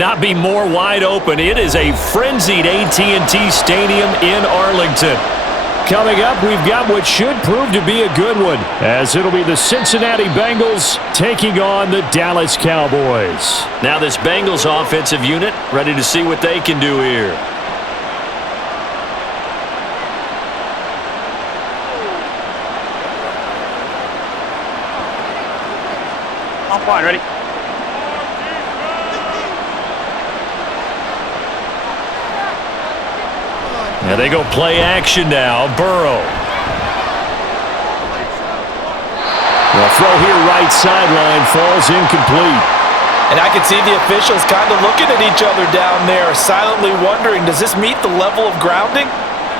not be more wide open. It is a frenzied AT&T Stadium in Arlington. Coming up, we've got what should prove to be a good one, as it'll be the Cincinnati Bengals taking on the Dallas Cowboys. Now this Bengals offensive unit ready to see what they can do here. I'm fine, ready? And they go play action now. Burrow. The throw here right sideline falls incomplete. And I can see the officials kind of looking at each other down there, silently wondering, does this meet the level of grounding?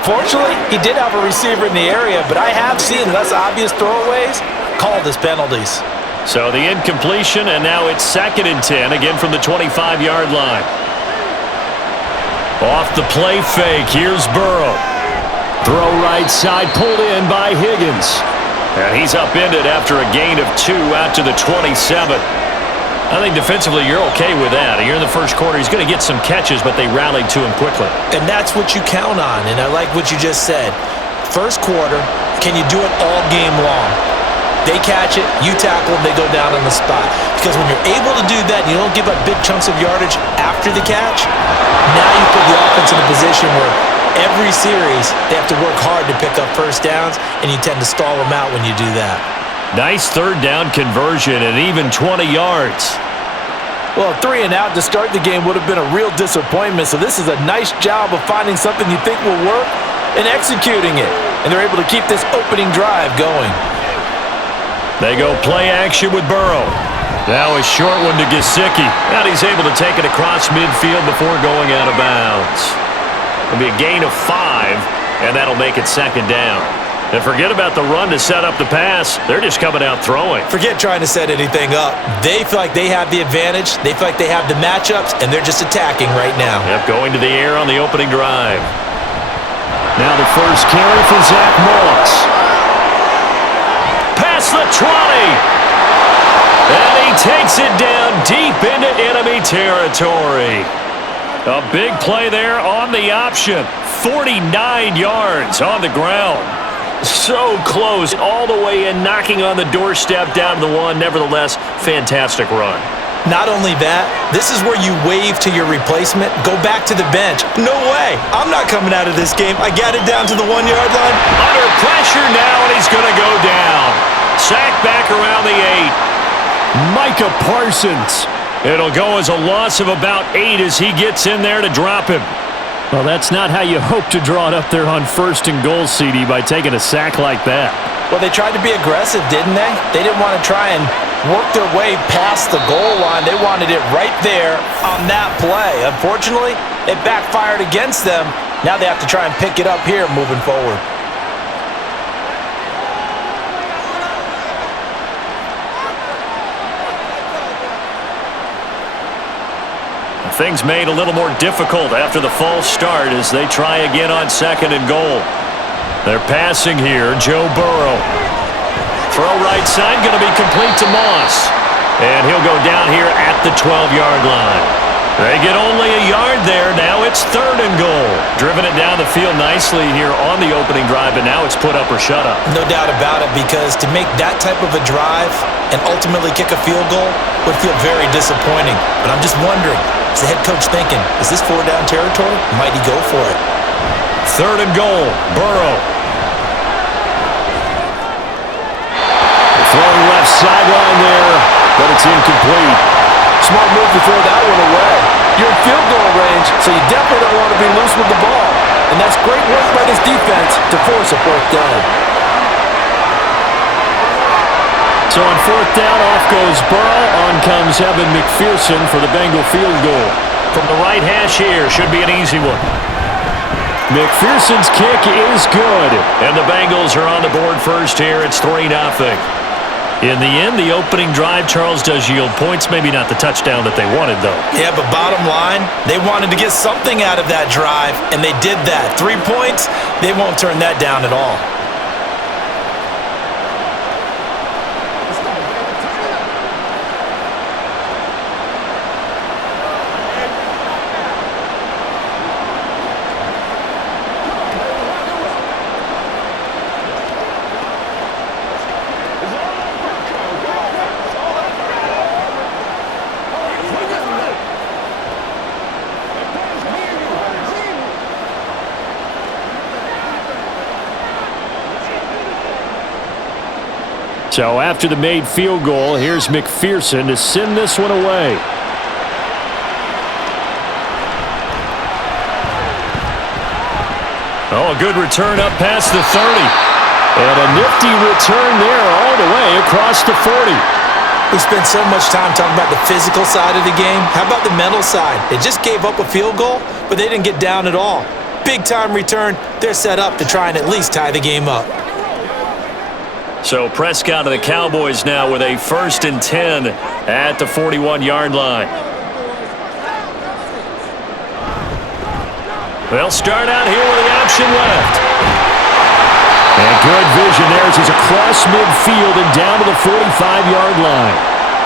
Fortunately, he did have a receiver in the area, but I have seen less obvious throwaways called as penalties. So the incompletion, and now it's 2nd and 10, again from the 25-yard line. Off the play fake, here's Burrow. Throw right side, pulled in by Higgins. And he's upended after a gain of 2 out to the 27. I think defensively you're okay with that. Here in the first quarter, he's going to get some catches, but they rallied to him quickly. And that's what you count on, and I like what you just said. First quarter, can you do it all game long? They catch it, you tackle them, they go down on the spot. Because when you're able to do that and you don't give up big chunks of yardage after the catch, now you put the offense in a position where every series they have to work hard to pick up first downs, and you tend to stall them out when you do that. Nice 3rd down conversion and even 20 yards. Well, 3 and out to start the game would have been a real disappointment, so this is a nice job of finding something you think will work and executing it. And they're able to keep this opening drive going. They go play action with Burrow. Now a short one to Gesicki. And he's able to take it across midfield before going out of bounds. It'll be a gain of 5, and that'll make it 2nd down. And forget about the run to set up the pass. They're just coming out throwing. Forget trying to set anything up. They feel like they have the advantage. They feel like they have the matchups, and they're just attacking right now. Yep, going to the air on the opening drive. Now the first carry for Zach Moss. Past the 20. And he takes it down deep into enemy territory. A big play there on the option. 49 yards on the ground. So close, all the way in, knocking on the doorstep down to the 1. Nevertheless, fantastic run. Not only that, this is where you wave to your replacement, go back to the bench. No way. I'm not coming out of this game. I got it down to the 1-yard line. Under pressure now, and he's going to go down. Sacked back around the 8. Micah Parsons. It'll go as a loss of about 8 as he gets in there to drop him. Well, that's not how you hope to draw it up there on 1st and goal, CD, by taking a sack like that. Well, they tried to be aggressive, didn't they? They didn't want to try and work their way past the goal line. They wanted it right there on that play. Unfortunately, it backfired against them. Now they have to try and pick it up here moving forward. Things made a little more difficult after the false start as they try again on 2nd and goal. They're passing here, Joe Burrow. Throw right side, going to be complete to Moss. And he'll go down here at the 12-yard line. They get only a yard there. Now it's 3rd and goal. Driven it down the field nicely here on the opening drive, and now it's put up or shut up. No doubt about it, because to make that type of a drive and ultimately kick a field goal would feel very disappointing. But I'm just wondering, is the head coach thinking, is this 4-down territory? Might he go for it? 3rd and goal, Burrow. Throwing left sideline there, but it's incomplete. Smart move to throw that one away. You're in field goal range, so you definitely don't want to be loose with the ball. And that's great work by this defense to force a 4th down. So on 4th down, off goes Burrow. On comes Evan McPherson for the Bengal field goal. From the right hash here, should be an easy one. McPherson's kick is good. And the Bengals are on the board first here. It's 3-0. In the end, the opening drive, Charles, does yield points. Maybe not the touchdown that they wanted, though. Yeah, but bottom line, they wanted to get something out of that drive, and they did that. 3 points, they won't turn that down at all. So after the made field goal, here's McPherson to send this one away. Oh, a good return up past the 30. And a nifty return there all the way across the 40. We spent so much time talking about the physical side of the game. How about the mental side? They just gave up a field goal, but they didn't get down at all. Big-time return. They're set up to try and at least tie the game up. So Prescott of the Cowboys now with a 1st and 10 at the 41-yard line. They'll start out here with the option left. And good vision there as he's across midfield and down to the 45-yard line.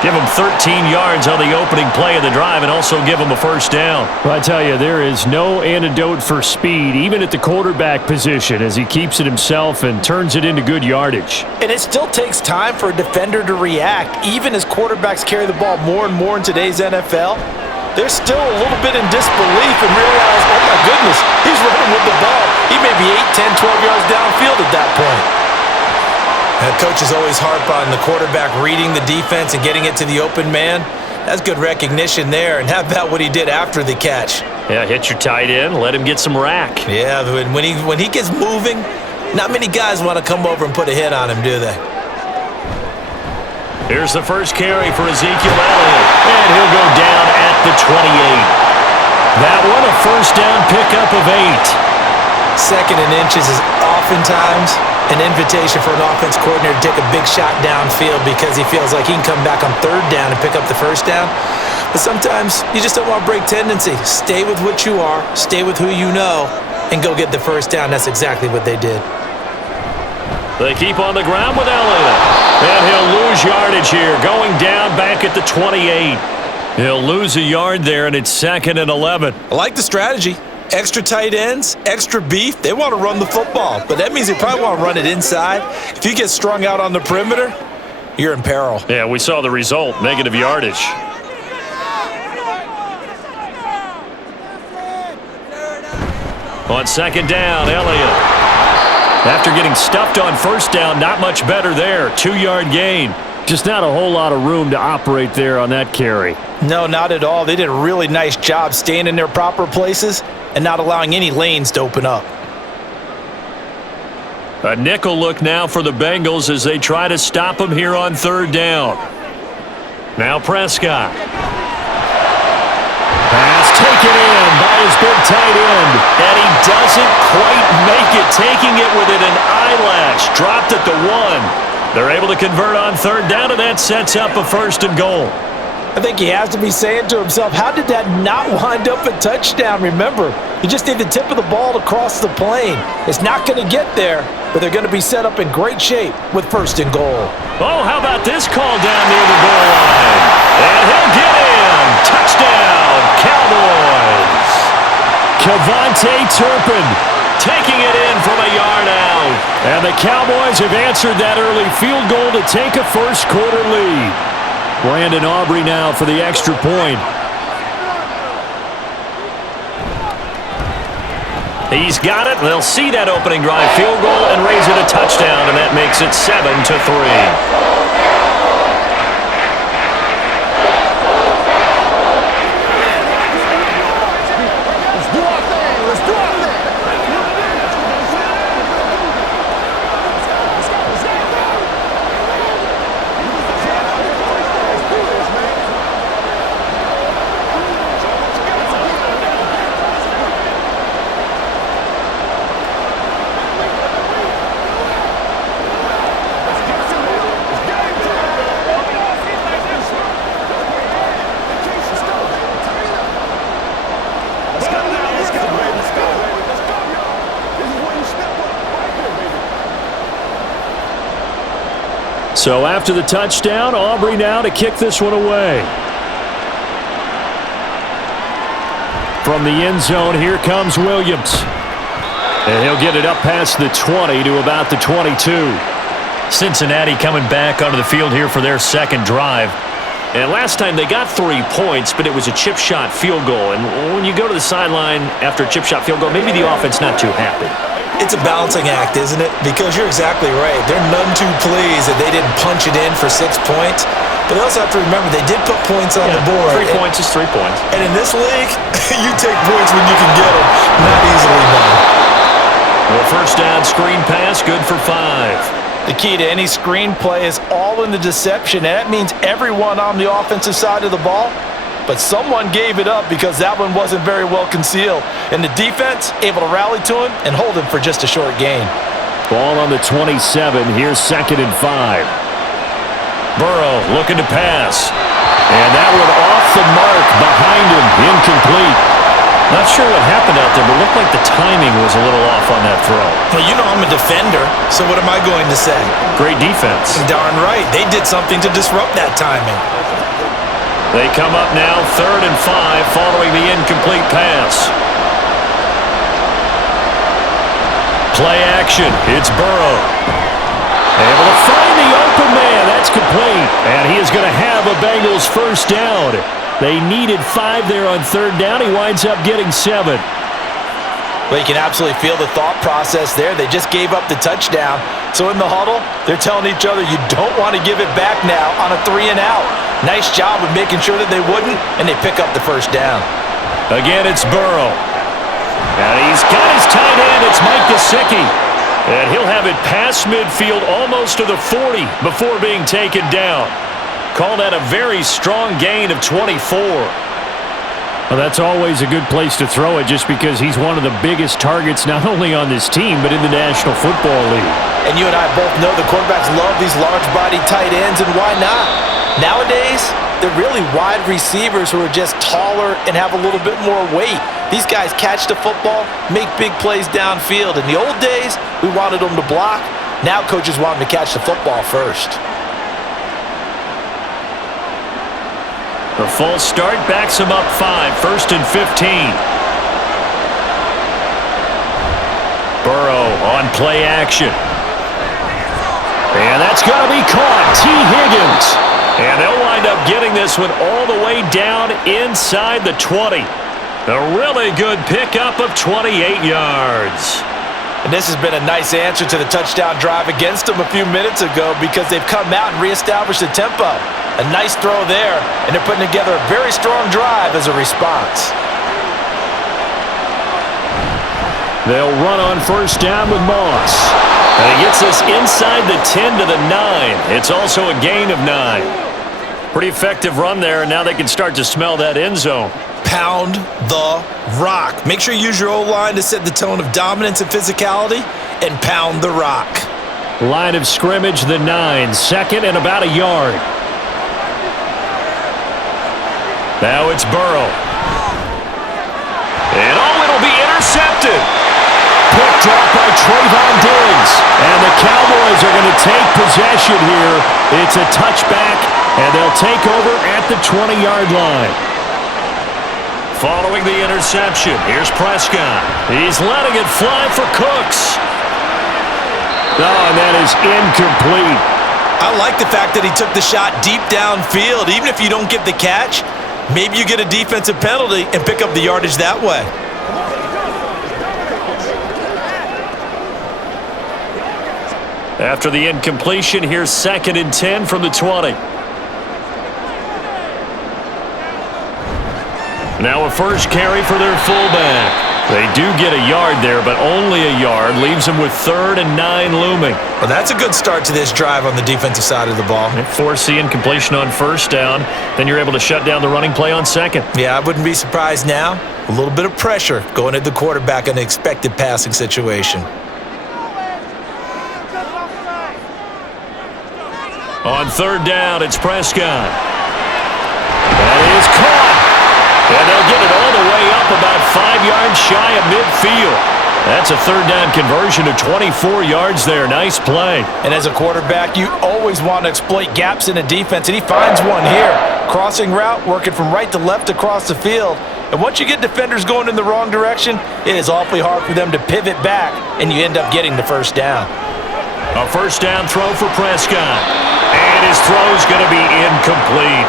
Give him 13 yards on the opening play of the drive and also give him a 1st down. Well, I tell you, there is no antidote for speed, even at the quarterback position, as he keeps it himself and turns it into good yardage. And it still takes time for a defender to react. Even as quarterbacks carry the ball more and more in today's NFL, they're still a little bit in disbelief and realize, oh my goodness, he's running with the ball. He may be 8, 10, 12 yards downfield at that point. Coaches always harp on the quarterback reading the defense and getting it to the open man. That's good recognition there. And how about what he did after the catch? Yeah, hit your tight end, let him get some rack. Yeah, when he gets moving, not many guys want to come over and put a hit on him, do they? Here's the first carry for Ezekiel Elliott, and he'll go down at the 28. That one a 1st down pickup of 8. 2nd and inches is oftentimes an invitation for an offense coordinator to take a big shot downfield because he feels like he can come back on 3rd down and pick up the 1st down. But sometimes you just don't want to break tendency. Stay with what you are, stay with who you know, and go get the 1st down. That's exactly what they did. They keep on the ground with Elliott. And he'll lose yardage here, going down back at the 28. He'll lose a yard there, and it's 2nd and 11. I like the strategy. Extra tight ends, extra beef. They want to run the football, but that means they probably want to run it inside. If you get strung out on the perimeter, you're in peril. Yeah, we saw the result, negative yardage. On 2nd down, Elliott. After getting stuffed on 1st down, not much better there. 2-yard gain. Just not a whole lot of room to operate there on that carry. No, not at all. They did a really nice job staying in their proper places and not allowing any lanes to open up. A nickel look now for the Bengals as they try to stop him here on 3rd down. Now Prescott. Pass taken in by his big tight end. And he doesn't quite make it, taking it within an eyelash. Dropped at the 1. They're able to convert on 3rd down, and that sets up a 1st and goal. I think he has to be saying to himself, how did that not wind up a touchdown? Remember, you just need the tip of the ball to cross the plane. It's not going to get there, but they're going to be set up in great shape with 1st and goal. Oh, how about this call down near the goal line? And he'll get in. Touchdown, Cowboys. Kevontae Turpin taking it in from a yard out. And the Cowboys have answered that early field goal to take a 1st quarter lead. Brandon Aubrey now for the extra point. He's got it. They'll see that opening drive field goal and raise it a touchdown, and that makes it 7-3. So after the touchdown, Aubrey now to kick this one away. From the end zone, here comes Williams. And he'll get it up past the 20 to about the 22. Cincinnati coming back onto the field here for their 2nd drive. And last time they got 3 points, but it was a chip shot field goal. And when you go to the sideline after a chip shot field goal, maybe the offense not too happy. It's a balancing act, isn't it? Because you're exactly right. They're none too pleased that they didn't punch it in for 6 points. But they also have to remember they did put points on the board. 3 points is 3 points. And in this league, you take points when you can get them. Not easily done. The first down screen pass, good for 5. The key to any screen play is all in the deception, and that means everyone on the offensive side of the ball. But someone gave it up because that one wasn't very well concealed. And the defense able to rally to him and hold him for just a short gain. Ball on the 27. Here's 2nd and 5. Burrow looking to pass. And that one off the mark behind him. Incomplete. Not sure what happened out there, but it looked like the timing was a little off on that throw. Well, you know I'm a defender, so what am I going to say? Great defense. Darn right. They did something to disrupt that timing. They come up now 3rd and 5 following the incomplete pass. Play action. It's Burrow. Able to find the open man. That's complete. And he is going to have a Bengals first down. They needed 5 there on 3rd down. He winds up getting 7. Well, you can absolutely feel the thought process there. They just gave up the touchdown. So in the huddle, they're telling each other, you don't want to give it back now on a 3 and out. Nice job of making sure that they wouldn't, and they pick up the first down. Again, it's Burrow. And he's got his tight end. It's Mike Gesicki. And he'll have it past midfield almost to the 40 before being taken down. Call that a very strong gain of 24. Well, that's always a good place to throw it just because he's one of the biggest targets not only on this team but in the National Football League. And you and I both know the quarterbacks love these large-body tight ends, and why not? Nowadays, they're really wide receivers who are just taller and have a little bit more weight. These guys catch the football, make big plays downfield. In the old days, we wanted them to block. Now coaches want them to catch the football first. The false start backs him up 5, 1st and 15. Burrow on play action. And that's going to be caught. T. Higgins. And they'll wind up getting this one all the way down inside the 20. A really good pickup of 28 yards. And this has been a nice answer to the touchdown drive against them a few minutes ago because they've come out and reestablished the tempo. A nice throw there, and they're putting together a very strong drive as a response. They'll run on first down with Moss. And he gets this inside the 10 to the 9. It's also a gain of 9. Pretty effective run there, and now they can start to smell that end zone. Pound the rock. Make sure you use your O-line to set the tone of dominance and physicality, and pound the rock. Line of scrimmage, the 9. 2nd and about a yard. Now it's Burrow. And it'll be intercepted. Picked off by Trayvon Diggs. And the Cowboys are going to take possession here. It's a touchback, and they'll take over at the 20-yard line. Following the interception, here's Prescott. He's letting it fly for Cooks. Oh, and that is incomplete. I like the fact that he took the shot deep downfield. Even if you don't get the catch, maybe you get a defensive penalty and pick up the yardage that way. After the incompletion, here's 2nd and 10 from the 20. Now a first carry for their fullback. They do get a yard there, but only a yard. Leaves them with 3rd and 9 looming. Well, that's a good start to this drive on the defensive side of the ball. Force the incompletion on first down. Then you're able to shut down the running play on 2nd. Yeah, I wouldn't be surprised now. A little bit of pressure going at the quarterback in an expected passing situation. On 3rd down, it's Prescott. That is caught. And they'll get it all the way up about 5 yards shy of midfield. That's a 3rd down conversion of 24 yards there. Nice play. And as a quarterback, you always want to exploit gaps in a defense, and he finds one here. Crossing route, working from right to left across the field. And once you get defenders going in the wrong direction, it is awfully hard for them to pivot back, and you end up getting the first down. A first down throw for Prescott. And his throw's going to be incomplete.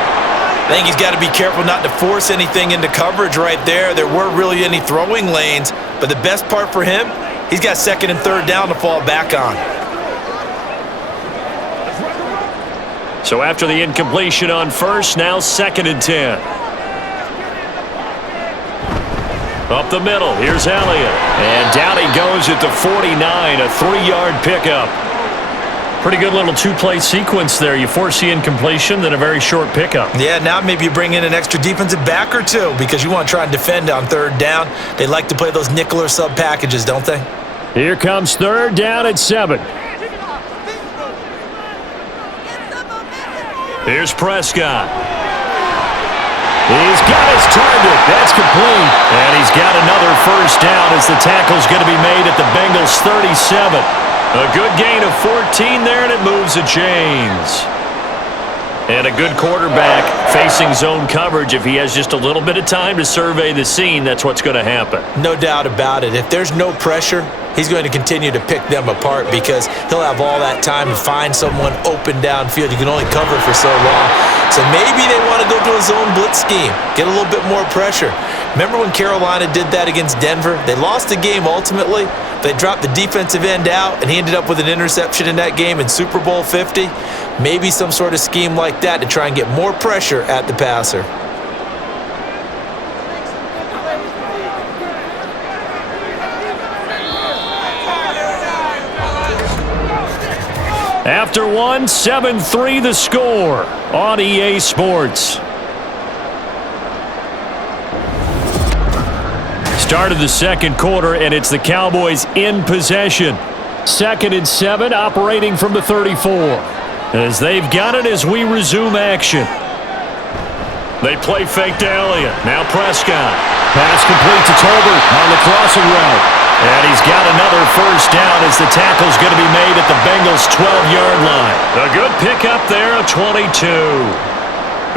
I think he's got to be careful not to force anything into coverage right there. There weren't really any throwing lanes, but the best part for him, He's got second and third down to fall back on. So after the incompletion on first, now second and 10. Up the middle, here's Elliott. And down he goes at the 49, a 3-yard pickup. Pretty good little two-play sequence there. You force the incompletion, then a very short pickup. Yeah, now maybe you bring in an extra defensive back or two because you want to try and defend on third down. They like to play those nickel or sub packages, don't they? Here comes third down at 7. Here's Prescott. He's got his target. That's complete. And he's got another first down as the tackle's going to be made at the Bengals 37. A good gain of 14 there, and it moves the chains. And a good quarterback facing zone coverage. If he has just a little bit of time to survey the scene, that's what's going to happen. No doubt about it. If there's no pressure, he's going to continue to pick them apart because he'll have all that time to find someone open downfield. You can only cover for so long. So maybe they want to go to a zone blitz scheme, get a little bit more pressure. Remember when Carolina did that against Denver? They lost the game ultimately. They dropped the defensive end out, and he ended up with an interception in that game in Super Bowl 50. Maybe some sort of scheme like that to try and get more pressure at the passer. After one, 7-3 the score on EA Sports. Start of the second quarter, and it's the Cowboys in possession. 2nd and 7, operating from the 34. As they've got it as we resume action. They play fake to Elliott. Now Prescott. Pass complete to Tolbert on the crossing route. And he's got another first down as the tackle's going to be made at the Bengals' 12-yard line. A good pickup there of 22.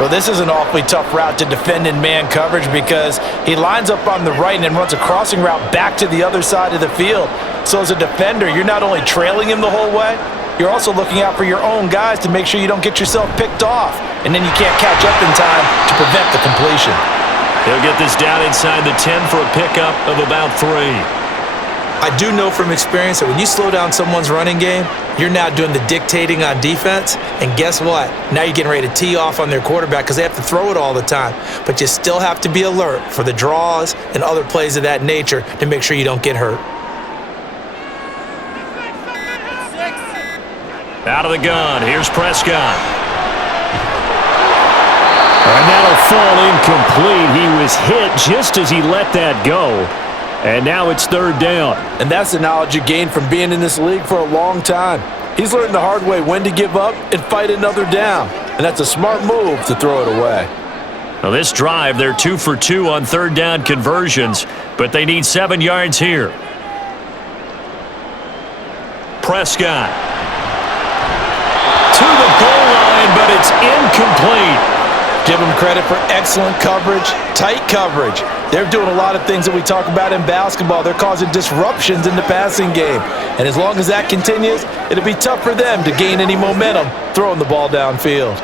Well, this is an awfully tough route to defend in man coverage because he lines up on the right and then runs a crossing route back to the other side of the field. So as a defender, you're not only trailing him the whole way, you're also looking out for your own guys to make sure you don't get yourself picked off. And then you can't catch up in time to prevent the completion. He'll get this down inside the 10 for a pickup of about 3. I do know from experience that when you slow down someone's running game, you're now doing the dictating on defense. And guess what? Now you're getting ready to tee off on their quarterback because they have to throw it all the time. But you still have to be alert for the draws and other plays of that nature to make sure you don't get hurt. Out of the gun. Here's Prescott. And that'll fall incomplete. He was hit just as he let that go. And now it's third down. And that's the knowledge you gain from being in this league for a long time. He's learned the hard way when to give up and fight another down. And that's a smart move to throw it away. Now this drive, they're 2 for 2 on third down conversions, but they need 7 yards here. Prescott. To the goal line, but it's incomplete. Give them credit for excellent coverage, tight coverage. They're doing a lot of things that we talk about in basketball. They're causing disruptions in the passing game. And as long as that continues, it'll be tough for them to gain any momentum throwing the ball downfield.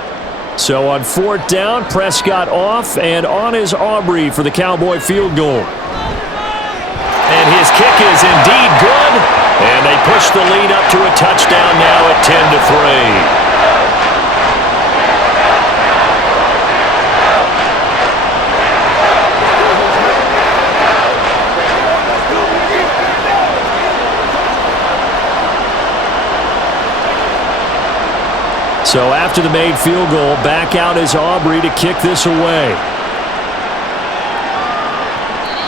So on fourth down, Prescott off, and on is Aubrey for the Cowboy field goal. And his kick is indeed good. And they push the lead up to a touchdown now at 10-3. So after the made field goal, back out is Aubrey to kick this away.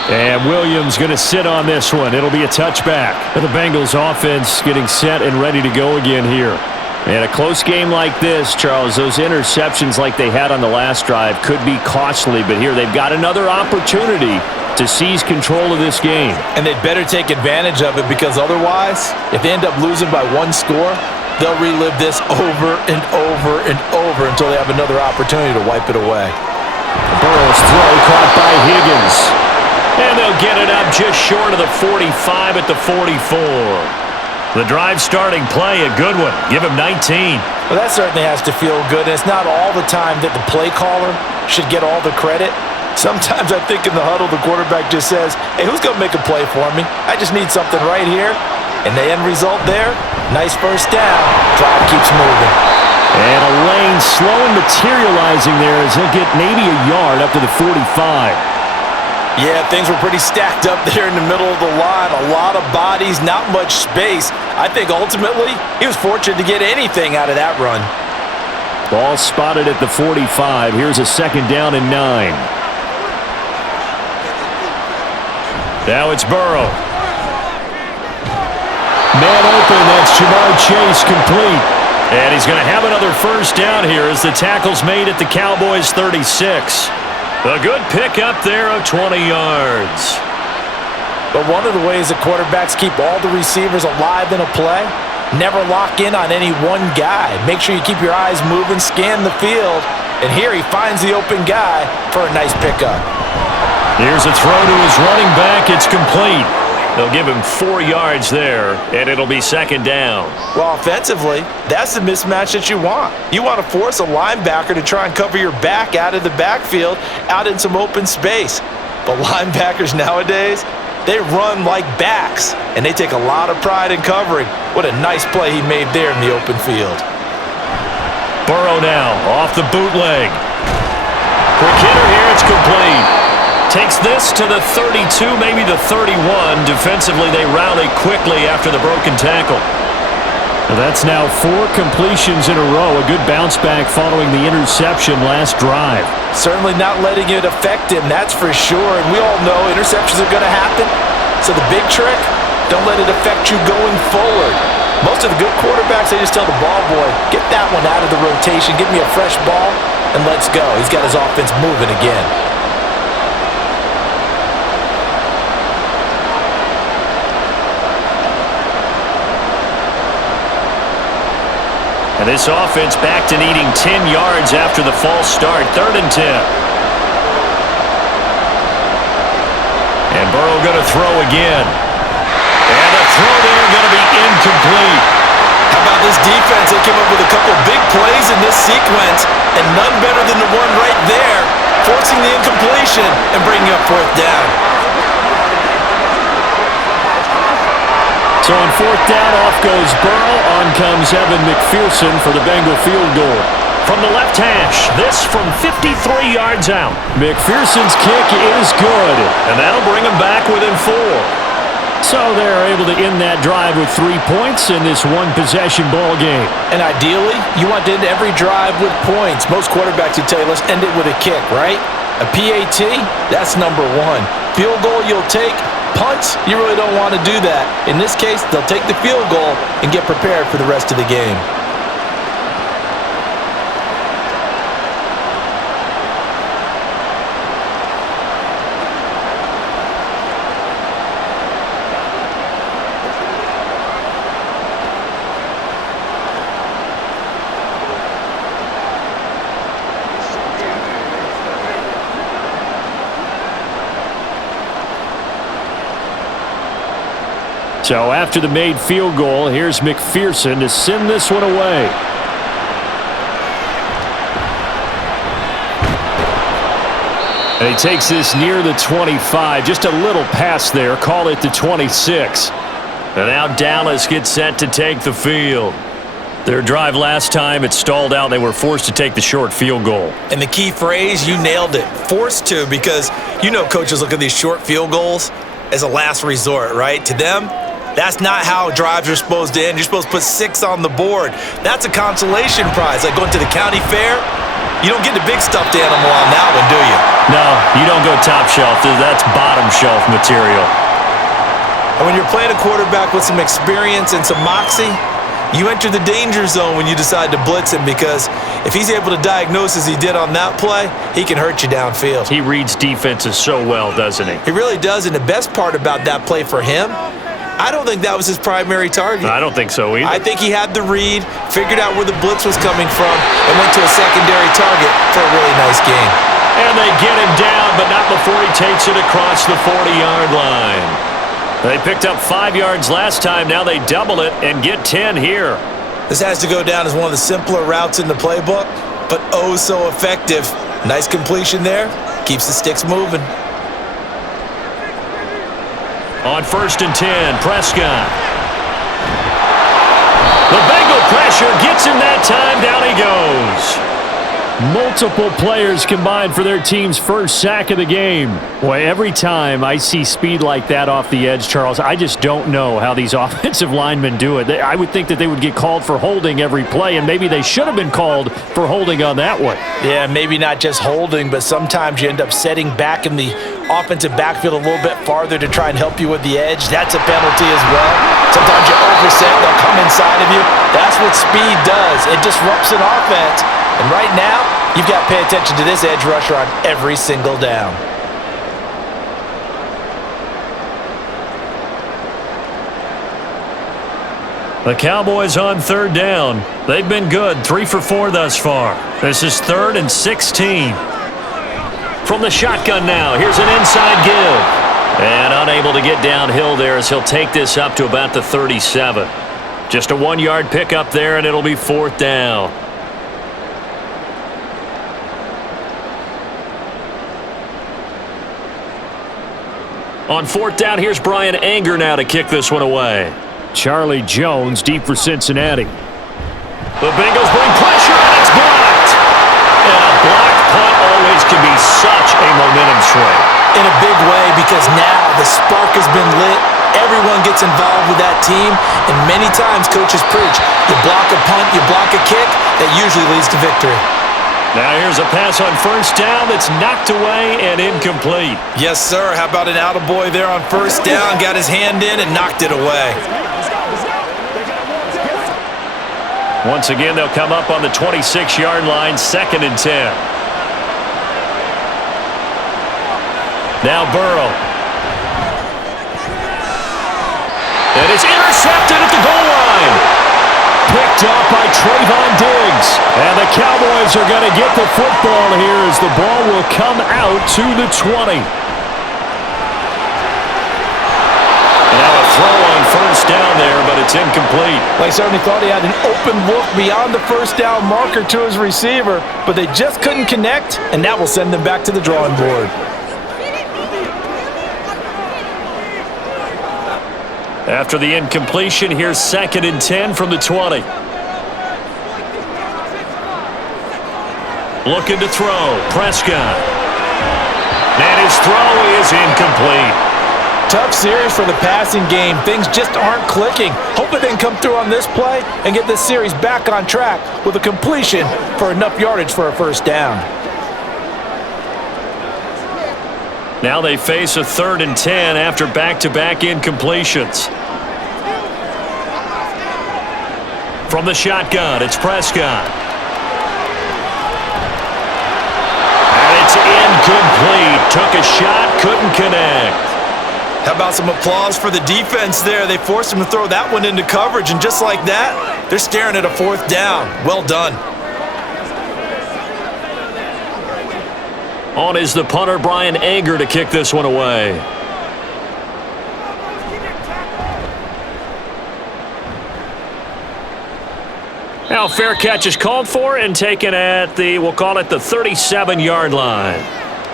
And Williams going to sit on this one. It'll be a touchback. And the Bengals offense getting set and ready to go again here. And a close game like this, Charles, those interceptions like they had on the last drive could be costly. But here they've got another opportunity to seize control of this game. And they'd better take advantage of it because otherwise, if they end up losing by 1 score, they'll relive this over and over and over until they have another opportunity to wipe it away. Burrow's throw caught by Higgins. And they'll get it up just short of the 45 at the 44. The drive starting play, a good one. Give him 19. Well, that certainly has to feel good. And it's not all the time that the play caller should get all the credit. Sometimes I think in the huddle, the quarterback just says, hey, who's going to make a play for me? I just need something right here. And the end result there, nice first down. Drive keeps moving. And a lane slowly materializing there as he'll get maybe a yard up to the 45. Yeah, things were pretty stacked up there in the middle of the line. A lot of bodies, not much space. I think ultimately he was fortunate to get anything out of that run. Ball spotted at the 45. Here's a 2nd down and 9. Now it's Burrow. Man open, that's Jamar Chase, complete. And he's going to have another first down here as the tackle's made at the Cowboys' 36. A good pick up there of 20 yards. But one of the ways that quarterbacks keep all the receivers alive in a play, never lock in on any one guy. Make sure you keep your eyes moving, scan the field, and here he finds the open guy for a nice pickup. Here's a throw to his running back. It's complete. They'll give him 4 yards there, and it'll be 2nd down. Well, offensively, that's the mismatch that you want. You want to force a linebacker to try and cover your back out of the backfield, out in some open space. But linebackers nowadays, they run like backs, and they take a lot of pride in covering. What a nice play he made there in the open field. Burrow now off the bootleg. Quick hitter here, it's complete. Takes this to the 32, maybe the 31. Defensively, they rally quickly after the broken tackle. That's now 4 completions in a row. A good bounce back following the interception last drive. Certainly not letting it affect him, that's for sure. And we all know interceptions are going to happen. So the big trick, don't let it affect you going forward. Most of the good quarterbacks, they just tell the ball boy, get that one out of the rotation, give me a fresh ball, and let's go. He's got his offense moving again. And this offense back to needing 10 yards after the false start. 3rd and 10. And Burrow going to throw again. And the throw there going to be incomplete. How about this defense? They came up with a couple big plays in this sequence, and none better than the one right there, forcing the incompletion and bringing up 4th down. So on 4th down, off goes Burrow. On comes Evan McPherson for the Bengal field goal. From the left hash, this from 53 yards out. McPherson's kick is good, and that'll bring him back within 4. So they're able to end that drive with 3 points in this one-possession ball game. And ideally, you want to end every drive with points. Most quarterbacks would tell you, let's end it with a kick, right? A PAT, that's number 1. Field goal you'll take. Punts, you really don't want to do that. In this case, they'll take the field goal and get prepared for the rest of the game. So after the made field goal, here's McPherson to send this one away. And he takes this near the 25. Just a little pass there. Call it the 26. And now Dallas gets set to take the field. Their drive last time, it stalled out. They were forced to take the short field goal. And the key phrase, you nailed it. Forced to, because you know coaches look at these short field goals as a last resort, right? To them, that's not how drives are supposed to end. You're supposed to put 6 on the board. That's a consolation prize. Like going to the county fair, you don't get the big stuffed animal on that one, do you? No, you don't go top shelf. That's bottom shelf material. And when you're playing a quarterback with some experience and some moxie, you enter the danger zone when you decide to blitz him, because if he's able to diagnose as he did on that play, he can hurt you downfield. He reads defenses so well, doesn't he? He really does, and the best part about that play for him, I don't think that was his primary target. I don't think so either. I think he had the read, figured out where the blitz was coming from, and went to a secondary target for a really nice game. And they get him down, but not before he takes it across the 40-yard line. They picked up 5 yards last time. Now they double it and get 10 here. This has to go down as one of the simpler routes in the playbook, but oh so effective. Nice completion there. keeps the sticks moving. On 1st and 10, Prescott. The Bengal pressure gets him that time. Down he goes. Multiple players combined for their team's first sack of the game. Boy, every time I see speed like that off the edge, Charles, I just don't know how these offensive linemen do it. I would think that they would get called for holding every play, and maybe they should have been called for holding on that one. Yeah, maybe not just holding, but sometimes you end up setting back in the offensive backfield a little bit farther to try and help you with the edge. That's a penalty as well. Sometimes you overset, they'll come inside of you. That's what speed does. It disrupts an offense. And right now, you've got to pay attention to this edge rusher on every single down. The Cowboys on 3rd down. They've been good, 3 for 4 thus far. This is 3rd and 16. From the shotgun now, here's an inside give. And unable to get downhill there as he'll take this up to about the 37. Just a 1-yard pickup there, and it'll be 4th down. On 4th down, here's Brian Anger now to kick this one away. Charlie Jones deep for Cincinnati. The Bengals bring pressure, and it's blocked. And a blocked punt always can be such a momentum swing. In a big way, because now the spark has been lit. Everyone gets involved with that team, and many times coaches preach, you block a punt, you block a kick, that usually leads to victory. Now here's a pass on 1st down that's knocked away and incomplete. Yes, sir. How about an attaboy there on 1st down? Got his hand in and knocked it away. Once again, they'll come up on the 26-yard line, 2nd and 10. Now Burrow. And it's intercepted at the goal line. Picked up by Trayvon Diggs. And the Cowboys are going to get the football here as the ball will come out to the 20. Now a throw on 1st down there, but it's incomplete. They certainly thought he had an open look beyond the 1st down marker to his receiver, but they just couldn't connect, and that will send them back to the drawing board. After the incompletion, here's 2nd and 10 from the 20. Looking to throw. Prescott. And his throw is incomplete. Tough series for the passing game. Things just aren't clicking. Hoping they can come through on this play and get this series back on track with a completion for enough yardage for a 1st down. Now they face a 3rd and 10 after back-to-back incompletions. From the shotgun, it's Prescott. And it's incomplete. Took a shot, couldn't connect. How about some applause for the defense there? They forced him to throw that one into coverage, and just like that, they're staring at a 4th down. Well done. On is the punter, Brian Anger, to kick this one away. Now fair catch is called for and taken at the, we'll call it the 37-yard line.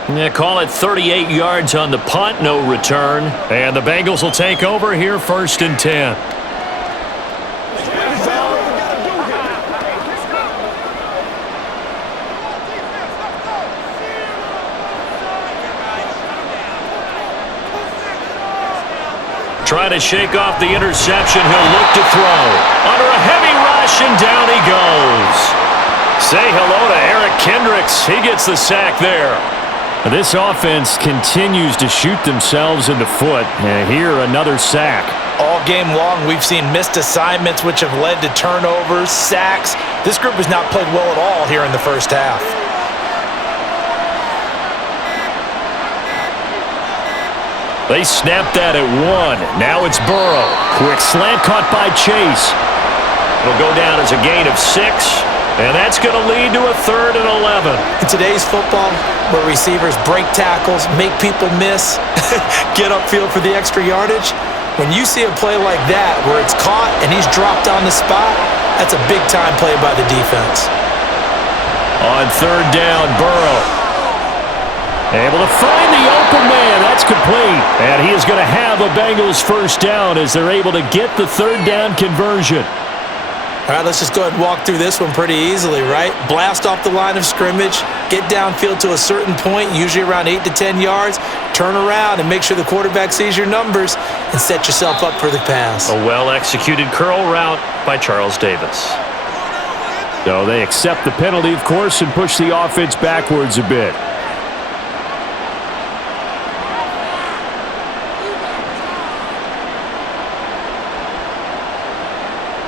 Yeah, call it 38 yards on the punt, no return. And the Bengals will take over here, 1st and 10. Trying to shake off the interception. He'll look to throw. Under a heavy rush, and down he goes. Say hello to Eric Kendricks. He gets the sack there. This offense continues to shoot themselves in the foot. And here, another sack. All game long, we've seen missed assignments, which have led to turnovers, sacks. This group has not played well at all here in the 1st half. They snapped that at 1. Now it's Burrow. Quick slant caught by Chase. It'll go down as a gain of 6. And that's going to lead to a 3rd and 11. In today's football, where receivers break tackles, make people miss, get upfield for the extra yardage, when you see a play like that where it's caught and he's dropped on the spot, that's a big-time play by the defense. On 3rd down, Burrow. Able to find the open man. That's complete. And he is going to have a Bengals first down as they're able to get the third down conversion. All right, let's just go ahead and walk through this one pretty easily, right? Blast off the line of scrimmage, get downfield to a certain point, usually around 8 to 10 yards, turn around and make sure the quarterback sees your numbers and set yourself up for the pass. A well-executed curl route by Charles Davis. So they accept the penalty, of course, and push the offense backwards a bit.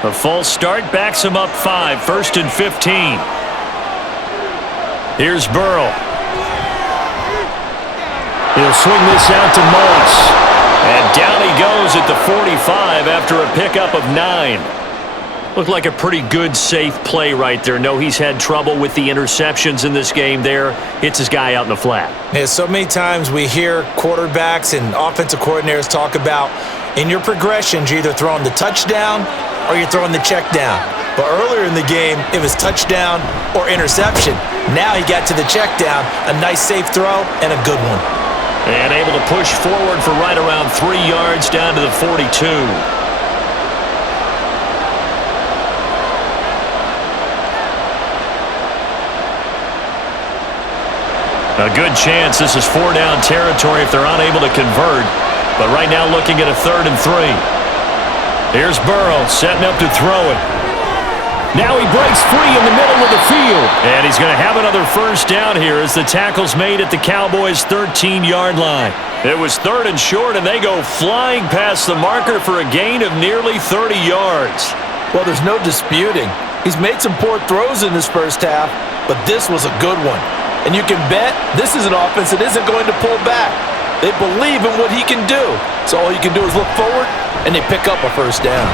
A false start backs him up 5, 1st and 15. Here's Burrow. He'll swing this out to Moss. And down he goes at the 45 after a pickup of 9. Looked like a pretty good, safe play right there. No, he's had trouble with the interceptions in this game there. Hits his guy out in the flat. Yeah, so many times we hear quarterbacks and offensive coordinators talk about in your progressions, you're either throwing the touchdown or you're throwing the check down. But earlier in the game, it was touchdown or interception. Now he got to the check down, a nice safe throw, and a good one. And able to push forward for right around 3 yards down to the 42. A good chance this is 4-down territory if they're unable to convert. But right now looking at a 3rd and 3. Here's Burrow setting up to throw it. Now he breaks free in the middle of the field. And he's going to have another first down here as the tackle's made at the Cowboys' 13-yard line. It was 3rd and short, and they go flying past the marker for a gain of nearly 30 yards. Well, there's no disputing. He's made some poor throws in this first half, but this was a good one. And you can bet this is an offense that isn't going to pull back. They believe in what he can do. So all you can do is look forward, and they pick up a first down.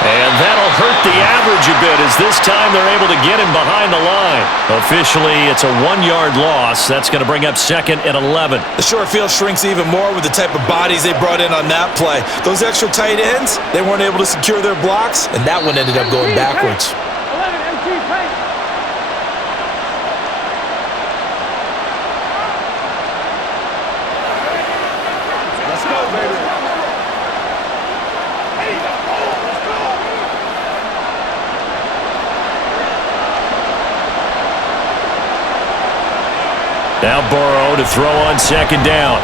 And that'll hurt the average a bit as this time they're able to get him behind the line. Officially, it's a 1-yard loss. That's going to bring up 2nd and 11. The short field shrinks even more with the type of bodies they brought in on that play. Those extra tight ends, they weren't able to secure their blocks, and that one ended up going backwards. Now Burrow to throw on 2nd down.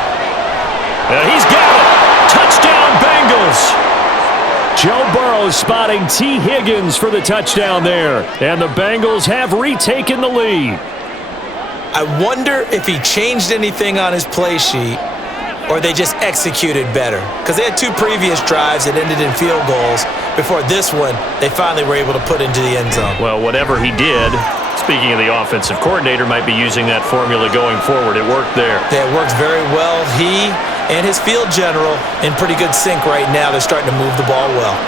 And he's got it. Touchdown, Bengals. Joe Burrow spotting T. Higgins for the touchdown there. And the Bengals have retaken the lead. I wonder if he changed anything on his play sheet or they just executed better. Because they had 2 previous drives that ended in field goals. Before this one, they finally were able to put into the end zone. Well, whatever he did, speaking of the offensive coordinator, might be using that formula going forward. It worked there. Yeah, it worked very well. He and his field general in pretty good sync right now. They're starting to move the ball well.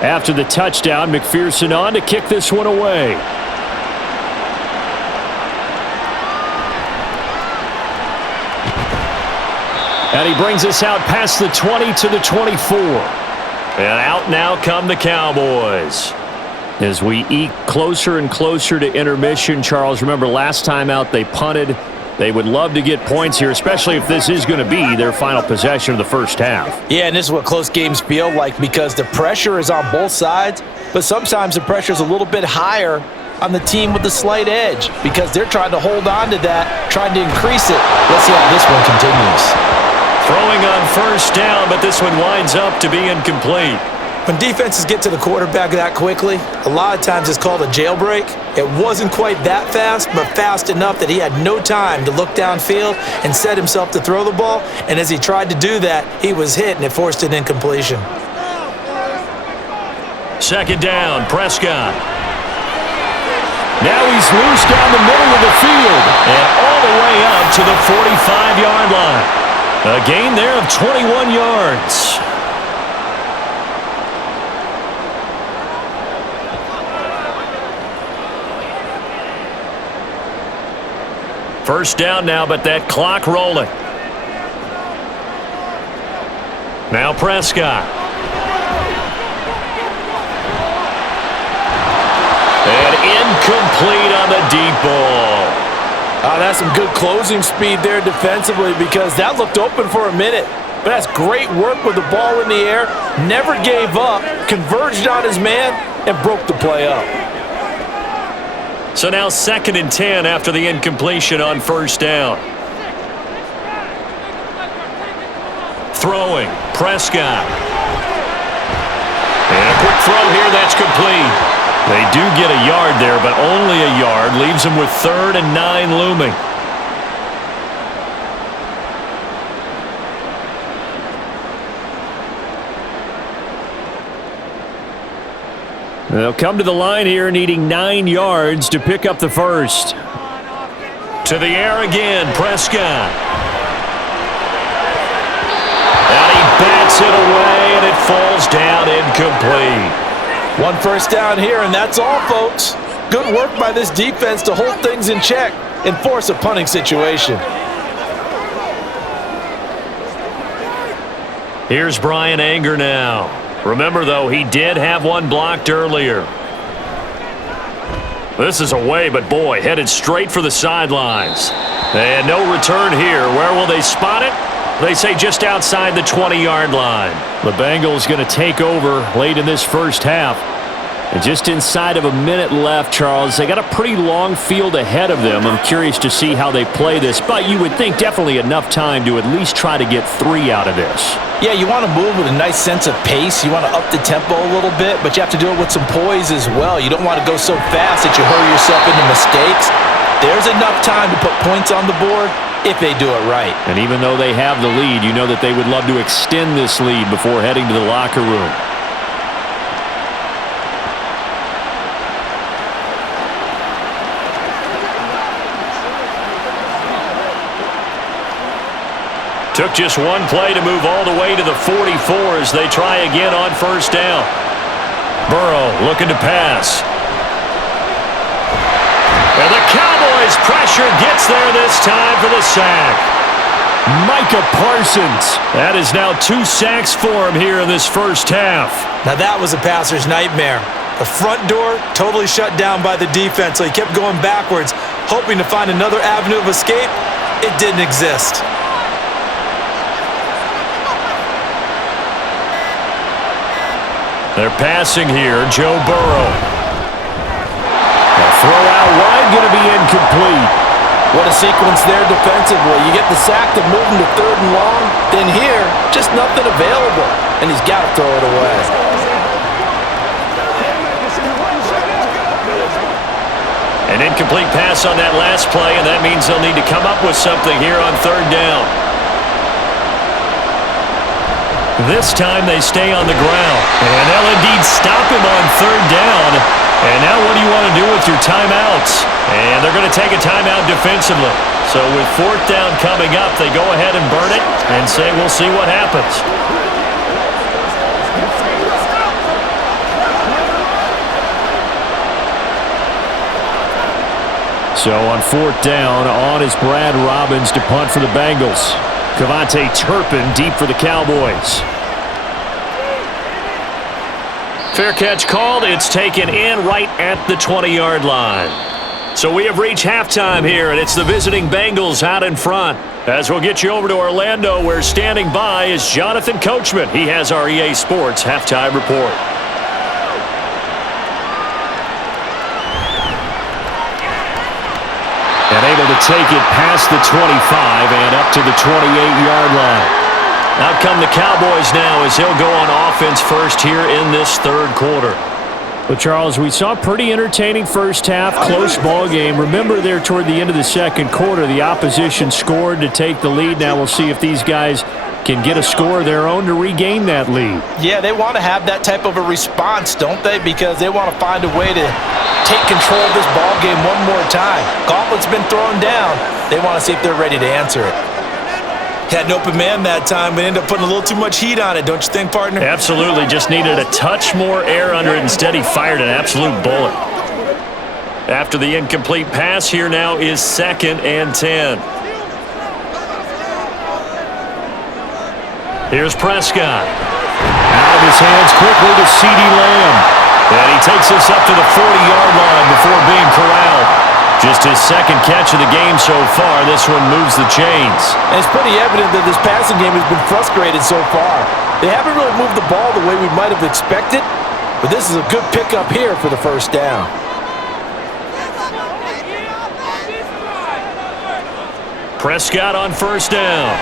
After the touchdown, McPherson on to kick this one away. And he brings us out past the 20 to the 24. And out now come the Cowboys. As we eke closer and closer to intermission, Charles, remember last time out they punted. They would love to get points here, especially if this is going to be their final possession of the first half. Yeah, and this is what close games feel like because the pressure is on both sides, but sometimes the pressure is a little bit higher on the team with the slight edge because they're trying to hold on to that, trying to increase it. Let's see how this one continues. Throwing on first down, but this one winds up to be incomplete. When defenses get to the quarterback that quickly, a lot of times it's called a jailbreak. It wasn't quite that fast, but fast enough that he had no time to look downfield and set himself to throw the ball. And as he tried to do that, he was hit, and it forced an incompletion. Second down, Prescott. Now he's loose down the middle of the field and all the way up to the 45-yard line. A gain there of 21 yards. First down now, but that clock rolling. Now Prescott. And incomplete on the deep ball. That's some good closing speed there defensively because that looked open for a minute. But that's great work with the ball in the air. Never gave up, converged on his man, and broke the play up. So now 2nd and 10 after the incompletion on first down. Throwing, Prescott. And a quick throw here that's complete. They do get a yard there, but only a yard. Leaves them with 3rd and 9 looming. They'll come to the line here needing 9 yards to pick up the first. To the air again, Prescott. And he bats it away, and it falls down incomplete. 1 first down here, and that's all, folks. Good work by this defense to hold things in check and force a punting situation. Here's Brian Anger now. Remember, though, he did have one blocked earlier. This is away, but boy, headed straight for the sidelines. And no return here. Where will they spot it? They say just outside the 20-yard line. The Bengals going to take over late in this first half. And just inside of a minute left, Charles, they got a pretty long field ahead of them. I'm curious to see how they play this, but you would think definitely enough time to at least try to get 3 out of this. Yeah, you want to move with a nice sense of pace. You want to up the tempo a little bit, but you have to do it with some poise as well. You don't want to go so fast that you hurry yourself into mistakes. There's enough time to put points on the board if they do it right. And even though they have the lead, you know that they would love to extend this lead before heading to the locker room. Took just one play to move all the way to the 44 as they try again on first down. Burrow looking to pass. And the Cowboys pressure gets there this time for the sack. Micah Parsons. That is now 2 sacks for him here in this first half. Now that was a passer's nightmare. The front door totally shut down by the defense, so he kept going backwards, hoping to find another avenue of escape. It didn't exist. They're passing here, Joe Burrow. A throw out wide, going to be incomplete. What a sequence there defensively. You get the sack to move him to 3rd and long, then here, just nothing available, and he's got to throw it away. An incomplete pass on that last play, and that means they'll need to come up with something here on 3rd down. This time they stay on the ground, and they'll indeed stop him on 3rd down. And now what do you want to do with your timeouts? And they're going to take a timeout defensively. So with 4th down coming up, they go ahead and burn it and say we'll see what happens. So on 4th down, on is Brad Robbins to punt for the Bengals. Cavante Turpin deep for the Cowboys. Fair catch called. It's taken in right at the 20-yard line. So we have reached halftime here, and it's the visiting Bengals out in front. As we'll get you over to Orlando, where standing by is Jonathan Coachman. He has our EA Sports halftime report. And able to take it past the 25 and up to the 28-yard line. Out come the Cowboys now as he'll go on offense first here in this 3rd quarter. Well, Charles, we saw a pretty entertaining first half, close ball game. Remember there toward the end of the second quarter, the opposition scored to take the lead. Now we'll see if these guys can get a score of their own to regain that lead. Yeah, they want to have that type of a response, don't they? Because they want to find a way to take control of this ball game one more time. Gauntlet's been thrown down. They want to see if they're ready to answer it. Had an open man that time, but ended up putting a little too much heat on it, don't you think, partner? Absolutely. Just needed a touch more air under it. Instead, he fired an absolute bullet. After the incomplete pass, here now is 2nd and 10. Here's Prescott. Out of his hands quickly to CeeDee Lamb. And he takes this up to the 40-yard line before being corralled. Just his second catch of the game so far. This one moves the chains. And it's pretty evident that this passing game has been frustrated so far. They haven't really moved the ball the way we might have expected, but this is a good pickup here for the first down. Prescott on first down.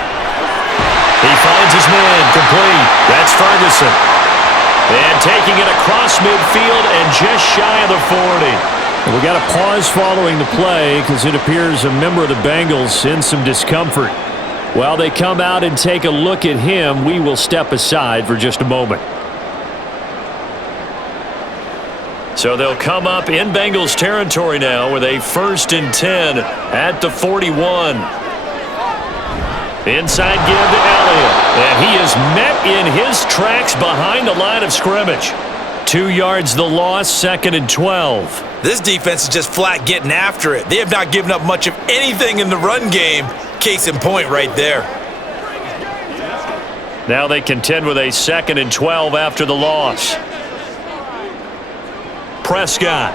He finds his man complete. That's Ferguson. And taking it across midfield and just shy of the 40. We got a pause following the play because it appears a member of the Bengals in some discomfort. While they come out and take a look at him, we will step aside for just a moment. So they'll come up in Bengals territory now with a 1st and 10 at the 41. Inside give to Elliott. And he is met in his tracks behind the line of scrimmage. 2 yards the loss, 2nd and 12. This defense is just flat getting after it. They have not given up much of anything in the run game. Case in point right there. Now they contend with a 2nd and 12 after the loss. Prescott.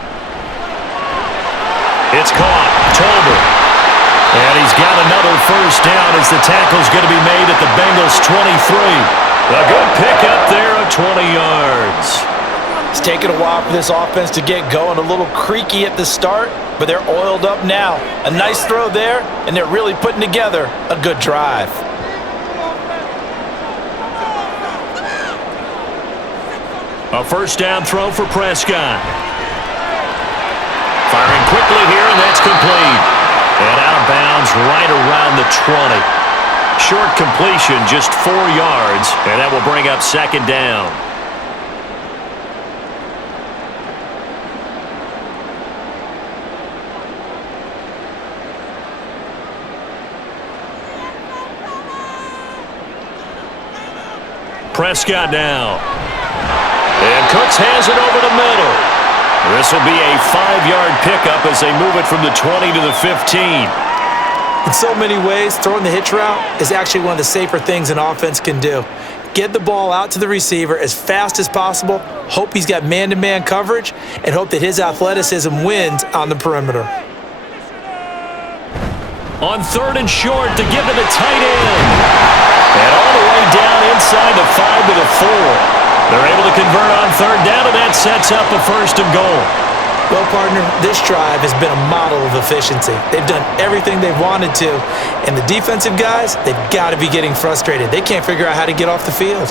It's caught. Tolbert. And he's got another first down as the tackle's going to be made at the Bengals 23. A good pickup there of 20 yards. It's taken a while for this offense to get going. A little creaky at the start, but they're oiled up now. A nice throw there, and they're really putting together a good drive. A first down throw for Prescott. Firing quickly here, and that's complete. And out of bounds right around the 20. Short completion, just 4 yards, and that will bring up 2nd down. Prescott now. And Cooks has it over the middle. This will be a 5-yard pickup as they move it from the 20 to the 15. In so many ways, throwing the hitch route is actually one of the safer things an offense can do. Get the ball out to the receiver as fast as possible, hope he's got man-to-man coverage, and hope that his athleticism wins on the perimeter. On 3rd and short to give to the tight end. And all the way down inside the 5 to the 4. They're able to convert on 3rd down, and that sets up a 1st and goal. Well, partner, this drive has been a model of efficiency. They've done everything they've wanted to, and the defensive guys, they've got to be getting frustrated. They can't figure out how to get off the field.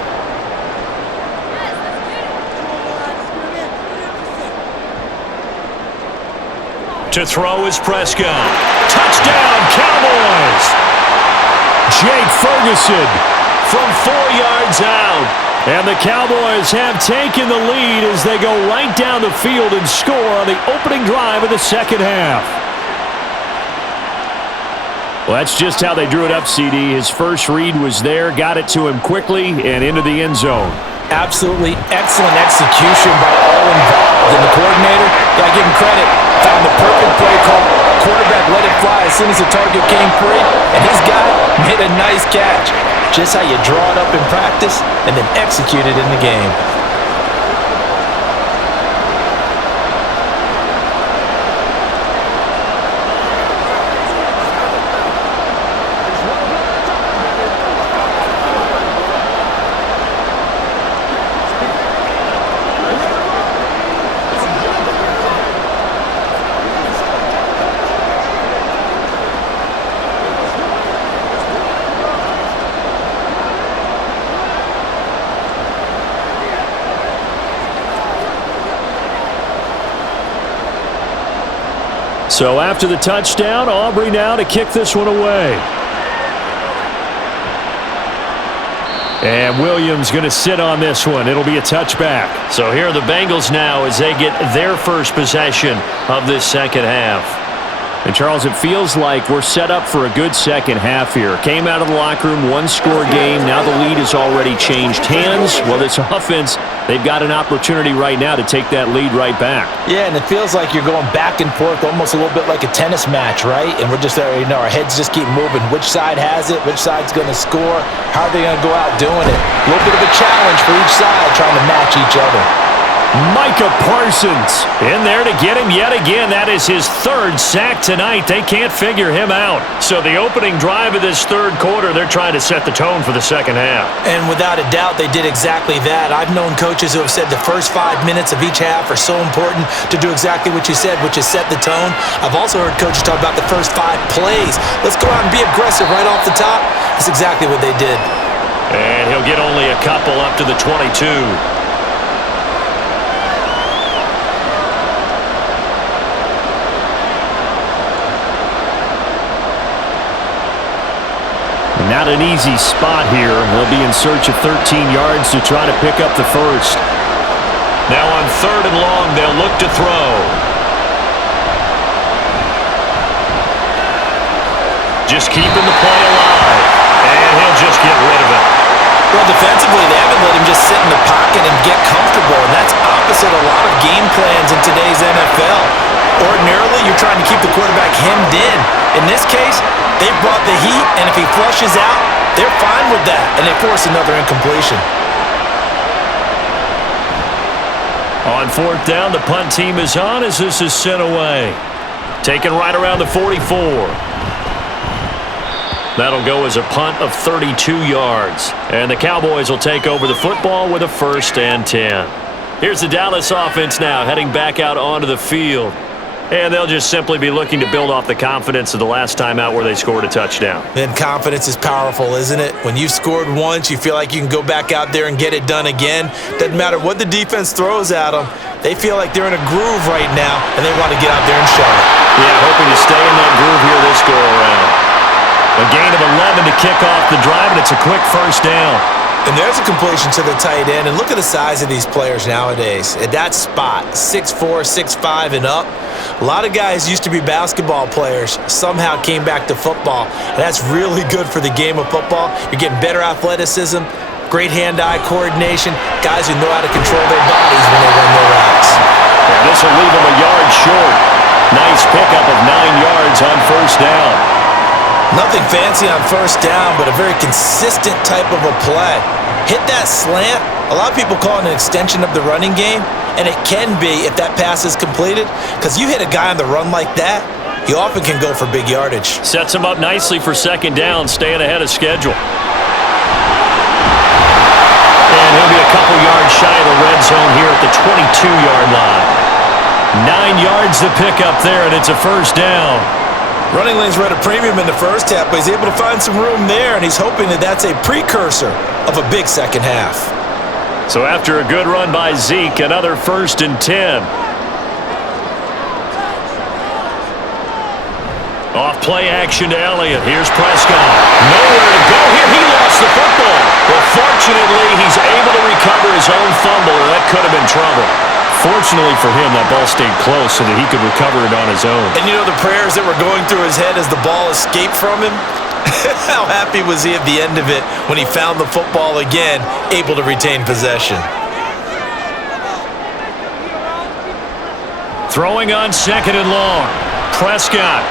To throw is Prescott. Touchdown, Cowboys! Jake Ferguson from 4 yards out. And the Cowboys have taken the lead as they go right down the field and score on the opening drive of the second half. Well, that's just how they drew it up, CD. His first read was there, got it to him quickly, and into the end zone. Absolutely excellent execution by all involved. And the coordinator, gotta give him credit, found the perfect play call. Quarterback let it fly as soon as the target came free, and his guy made a nice catch. Just how you draw it up in practice and then execute it in the game. So after the touchdown, Aubrey now to kick this one away. And Williams going to sit on this one. It'll be a touchback. So here are the Bengals now as they get their first possession of this second half. And, Charles, it feels like we're set up for a good second half here. Came out of the locker room, one-score game. Now the lead has already changed hands. Well, this offense, they've got an opportunity right now to take that lead right back. Yeah, and it feels like you're going back and forth almost a little bit like a tennis match, right? And we're just there, our heads just keep moving. Which side has it? Which side's going to score? How are they going to go out doing it? A little bit of a challenge for each side trying to match each other. Micah Parsons in there to get him yet again. That is his third sack tonight. They can't figure him out. So the opening drive of this third quarter, they're trying to set the tone for the second half. And without a doubt, they did exactly that. I've known coaches who have said the first 5 minutes of each half are so important to do exactly what you said, which is set the tone. I've also heard coaches talk about the first 5 plays. Let's go out and be aggressive right off the top. That's exactly what they did. And he'll get only a couple up to the 22. Not an easy spot here. They'll be in search of 13 yards to try to pick up the first. Now on 3rd and long, they'll look to throw. Just keeping the play alive. And he'll just get rid of it. Well, defensively, they haven't let him just sit in the pocket and get comfortable, and that's opposite a lot of game plans in today's NFL. Ordinarily, you're trying to keep the quarterback hemmed in. In this case, they brought the heat, and if he flushes out, they're fine with that, and they force another incompletion. On 4th down, the punt team is on as this is sent away. Taken right around the 44. That'll go as a punt of 32 yards. And the Cowboys will take over the football with a 1st and 10. Here's the Dallas offense now heading back out onto the field. And they'll just simply be looking to build off the confidence of the last time out where they scored a touchdown. And confidence is powerful, isn't it? When you've scored once, you feel like you can go back out there and get it done again. Doesn't matter what the defense throws at them. They feel like they're in a groove right now, and they want to get out there and show it. Yeah, hoping to stay in that groove here this go-around. A gain of 11 to kick off the drive, and it's a quick 1st down. And there's a completion to the tight end. And look at the size of these players nowadays. At that spot, 6'4", 6'5", and up. A lot of guys used to be basketball players, somehow came back to football. And that's really good for the game of football. You're getting better athleticism, great hand-eye coordination, guys who know how to control their bodies when they run their routes. And this will leave them a yard short. Nice pickup of 9 yards on 1st down. Nothing fancy on 1st down, but a very consistent type of a play. Hit that slant. A lot of people call it an extension of the running game, and it can be if that pass is completed, because you hit a guy on the run like that, he often can go for big yardage. Sets him up nicely for 2nd down, staying ahead of schedule. And he'll be a couple yards shy of the red zone here at the 22-yard line. 9 yards to pick up there, and it's a 1st down. Running lanes were at a premium in the first half, but he's able to find some room there, and he's hoping that that's a precursor of a big second half. So after a good run by Zeke, another 1st and 10. Off play action to Elliott. Here's Prescott. Nowhere to go here. He lost the football. Well, fortunately, he's able to recover his own fumble, or that could have been trouble. Fortunately for him, that ball stayed close so that he could recover it on his own. And you know the prayers that were going through his head as the ball escaped from him? How happy was he at the end of it when he found the football again, able to retain possession? Throwing on 2nd and long. Prescott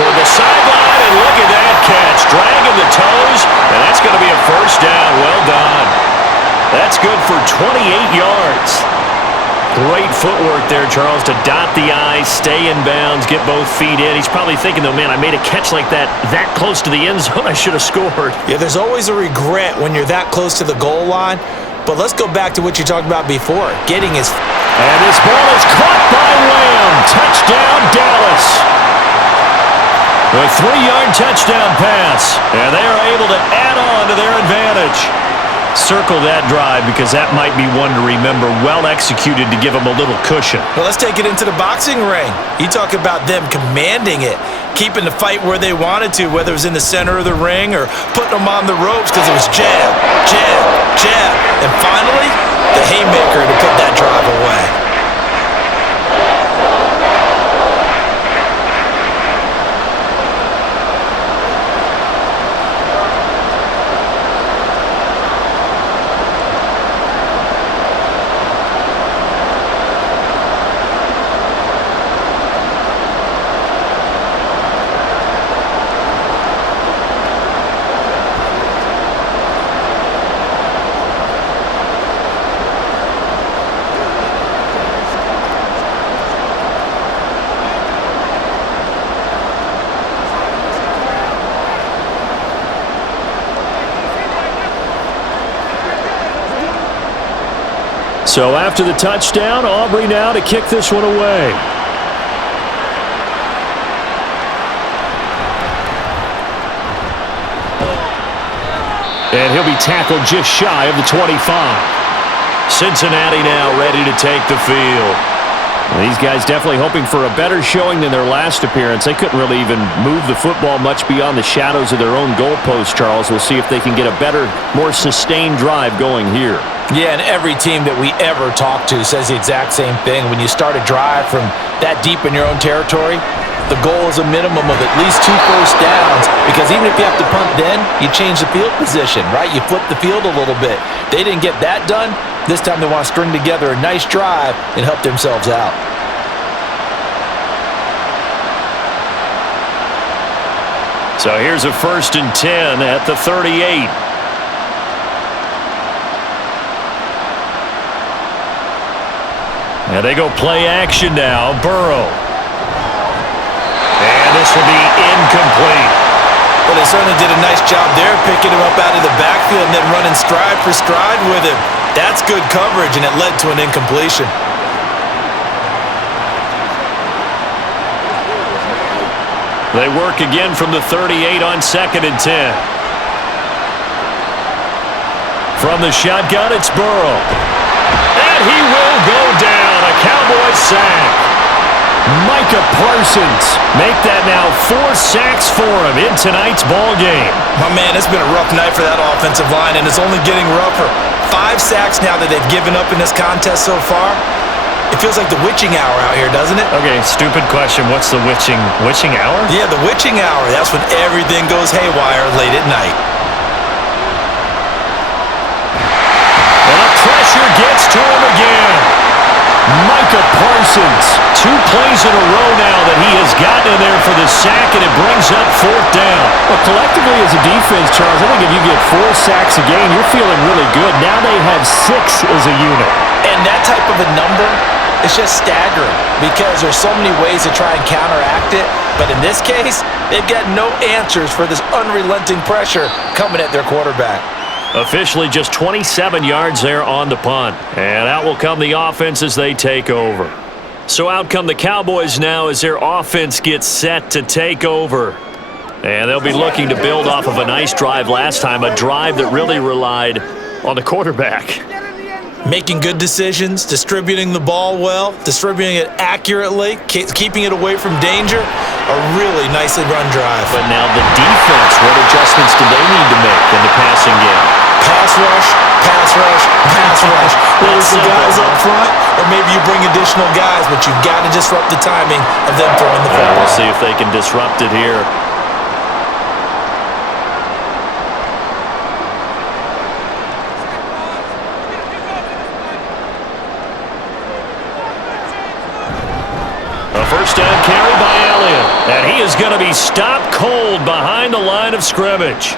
toward the sideline, and look at that catch. Dragging the toes, and that's going to be a 1st down. Well done. That's good for 28 yards. Great footwork there, Charles, to dot the I, stay in bounds, get both feet in. He's probably thinking, though, man, I made a catch like that close to the end zone. I should have scored. Yeah, there's always a regret when you're that close to the goal line. But let's go back to what you talked about before, getting his... And this ball is caught by Lamb. Touchdown, Dallas. A 3-yard touchdown pass. And they are able to add on to their advantage. Circle that drive because that might be one to remember. Well executed to give them a little cushion. Well, let's take it into the boxing ring. You talk about them commanding it, keeping the fight where they wanted to, whether it was in the center of the ring or putting them on the ropes because it was jab, jab, jab. And finally, the haymaker to put that drive away. So after the touchdown, Aubrey now to kick this one away. And he'll be tackled just shy of the 25. Cincinnati now ready to take the field. These guys definitely hoping for a better showing than their last appearance. They couldn't really even move the football much beyond the shadows of their own goalpost, Charles. We'll see if they can get a better, more sustained drive going here. Yeah, and every team that we ever talk to says the exact same thing. When you start a drive from that deep in your own territory, the goal is a minimum of at least 2 first downs, because even if you have to punt then, you change the field position, right? You flip the field a little bit. They didn't get that done. This time they want to string together a nice drive and help themselves out. So here's a 1st and 10 at the 38. And they go play action now. Burrow. And this will be incomplete. Well, they certainly did a nice job there, picking him up out of the backfield and then running stride for stride with him. That's good coverage, and it led to an incompletion. They work again from the 38 on 2nd and 10. From the shotgun, it's Burrow. And he will go down. A Cowboys sack. Micah Parsons make that now 4 sacks for him in tonight's ball game. My man, it's been a rough night for that offensive line, and it's only getting rougher. 5 sacks now that they've given up in this contest so far. It feels like the witching hour out here, doesn't it? Okay, stupid question. What's the witching hour? Yeah, the witching hour. That's when everything goes haywire late at night. And the pressure gets to him again. Micah Parsons, 2 plays in a row now that he has gotten in there for the sack, and it brings up 4th down. Well, collectively as a defense, Charles, I think if you get 4 sacks a game, you're feeling really good. Now they have 6 as a unit. And that type of a number, it's just staggering because there's so many ways to try and counteract it. But in this case, they've got no answers for this unrelenting pressure coming at their quarterback. Officially just 27 yards there on the punt. And out will come the offense as they take over. So out come the Cowboys now as their offense gets set to take over. And they'll be looking to build off of a nice drive last time, a drive that really relied on the quarterback. Making good decisions, distributing the ball well, distributing it accurately, keeping it away from danger. A really nicely run drive. But now the defense, what adjustments do they need to make in the passing game? Pass rush, pass rush, pass rush. Whether it's the guys up front or maybe you bring additional guys, but you've got to disrupt the timing of them throwing the football. We'll see if they can disrupt it here. First down carry by Elliott. And he is going to be stopped cold behind the line of scrimmage.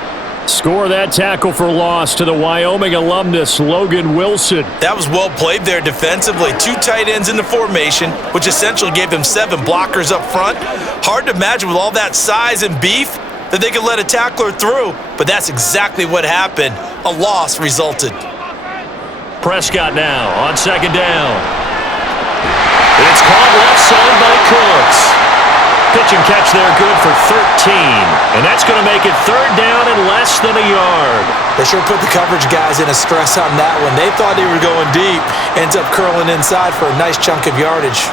Score that tackle for loss to the Wyoming alumnus, Logan Wilson. That was well played there defensively. 2 tight ends in the formation, which essentially gave them 7 blockers up front. Hard to imagine with all that size and beef that they could let a tackler through, but that's exactly what happened. A loss resulted. Prescott now on 2nd down. It's caught left side by Cooks. and catch there, good for 13. And that's going to make it third down and less than a yard. They sure put the coverage guys in a stress on that one. They thought they were going deep. Ends up curling inside for a nice chunk of yardage.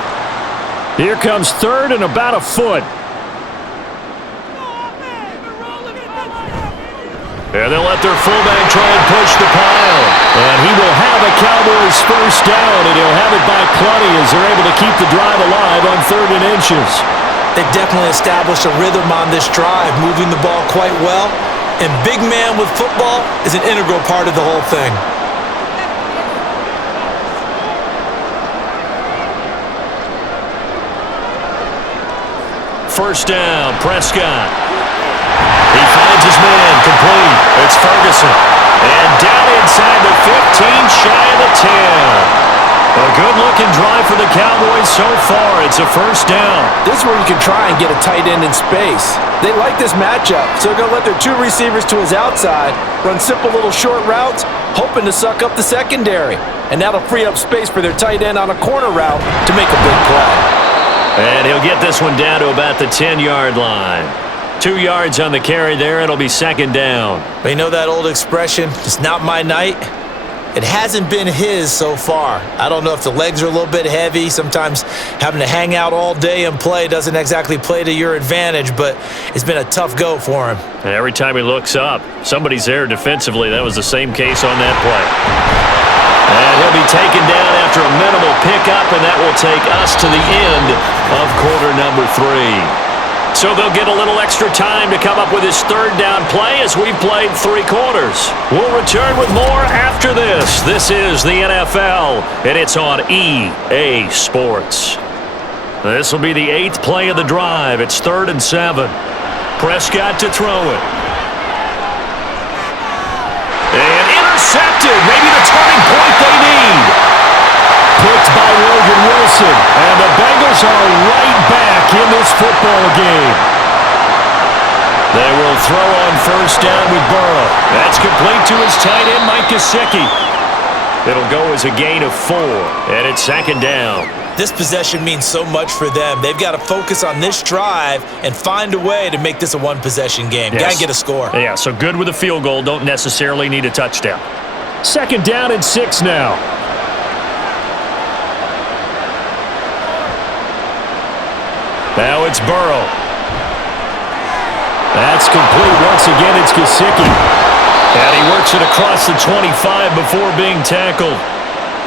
Here comes third and about a foot. And they'll let their fullback try and push the pile. And he will have a Cowboys first down, and he'll have it by plenty as they're able to keep the drive alive on 3rd and inches. They've definitely established a rhythm on this drive, moving the ball quite well. And big man with football is an integral part of the whole thing. First down, Prescott. He finds his man, complete. It's Ferguson. And down inside the 15, shy of the 10. A good-looking drive for the Cowboys so far. It's a first down. This is where you can try and get a tight end in space. They like this matchup, so they're going to let their 2 receivers to his outside, run simple little short routes, hoping to suck up the secondary. And that'll free up space for their tight end on a corner route to make a big play. And he'll get this one down to about the 10-yard line. 2 yards on the carry there. It'll be second down. But you know that old expression, it's not my night? It hasn't been his so far. I don't know if the legs are a little bit heavy. Sometimes having to hang out all day and play doesn't exactly play to your advantage, but it's been a tough go for him. And every time he looks up, somebody's there defensively. That was the same case on that play. And he'll be taken down after a minimal pickup, and that will take us to the end of quarter number 3. So they'll get a little extra time to come up with his third down play as we've played 3 quarters. We'll return with more after this. This is the NFL, and it's on EA Sports. This will be the 8th play of the drive. It's 3rd and 7. Prescott to throw it. And intercepted. Maybe the turning point they need. Picked by Logan Wilson. And the Bengals are right back in this football game. They will throw on first down with Burrow. That's complete to his tight end, Mike Gesicki. It'll go as a gain of 4, and it's second down. This possession means so much for them. They've got to focus on this drive and find a way to make this a one-possession game. Yes. Got to get a score. Yeah, so good with a field goal. Don't necessarily need a touchdown. Second down and 6 now. Now it's Burrow. That's complete. Once again, it's Gesicki. And he works it across the 25 before being tackled.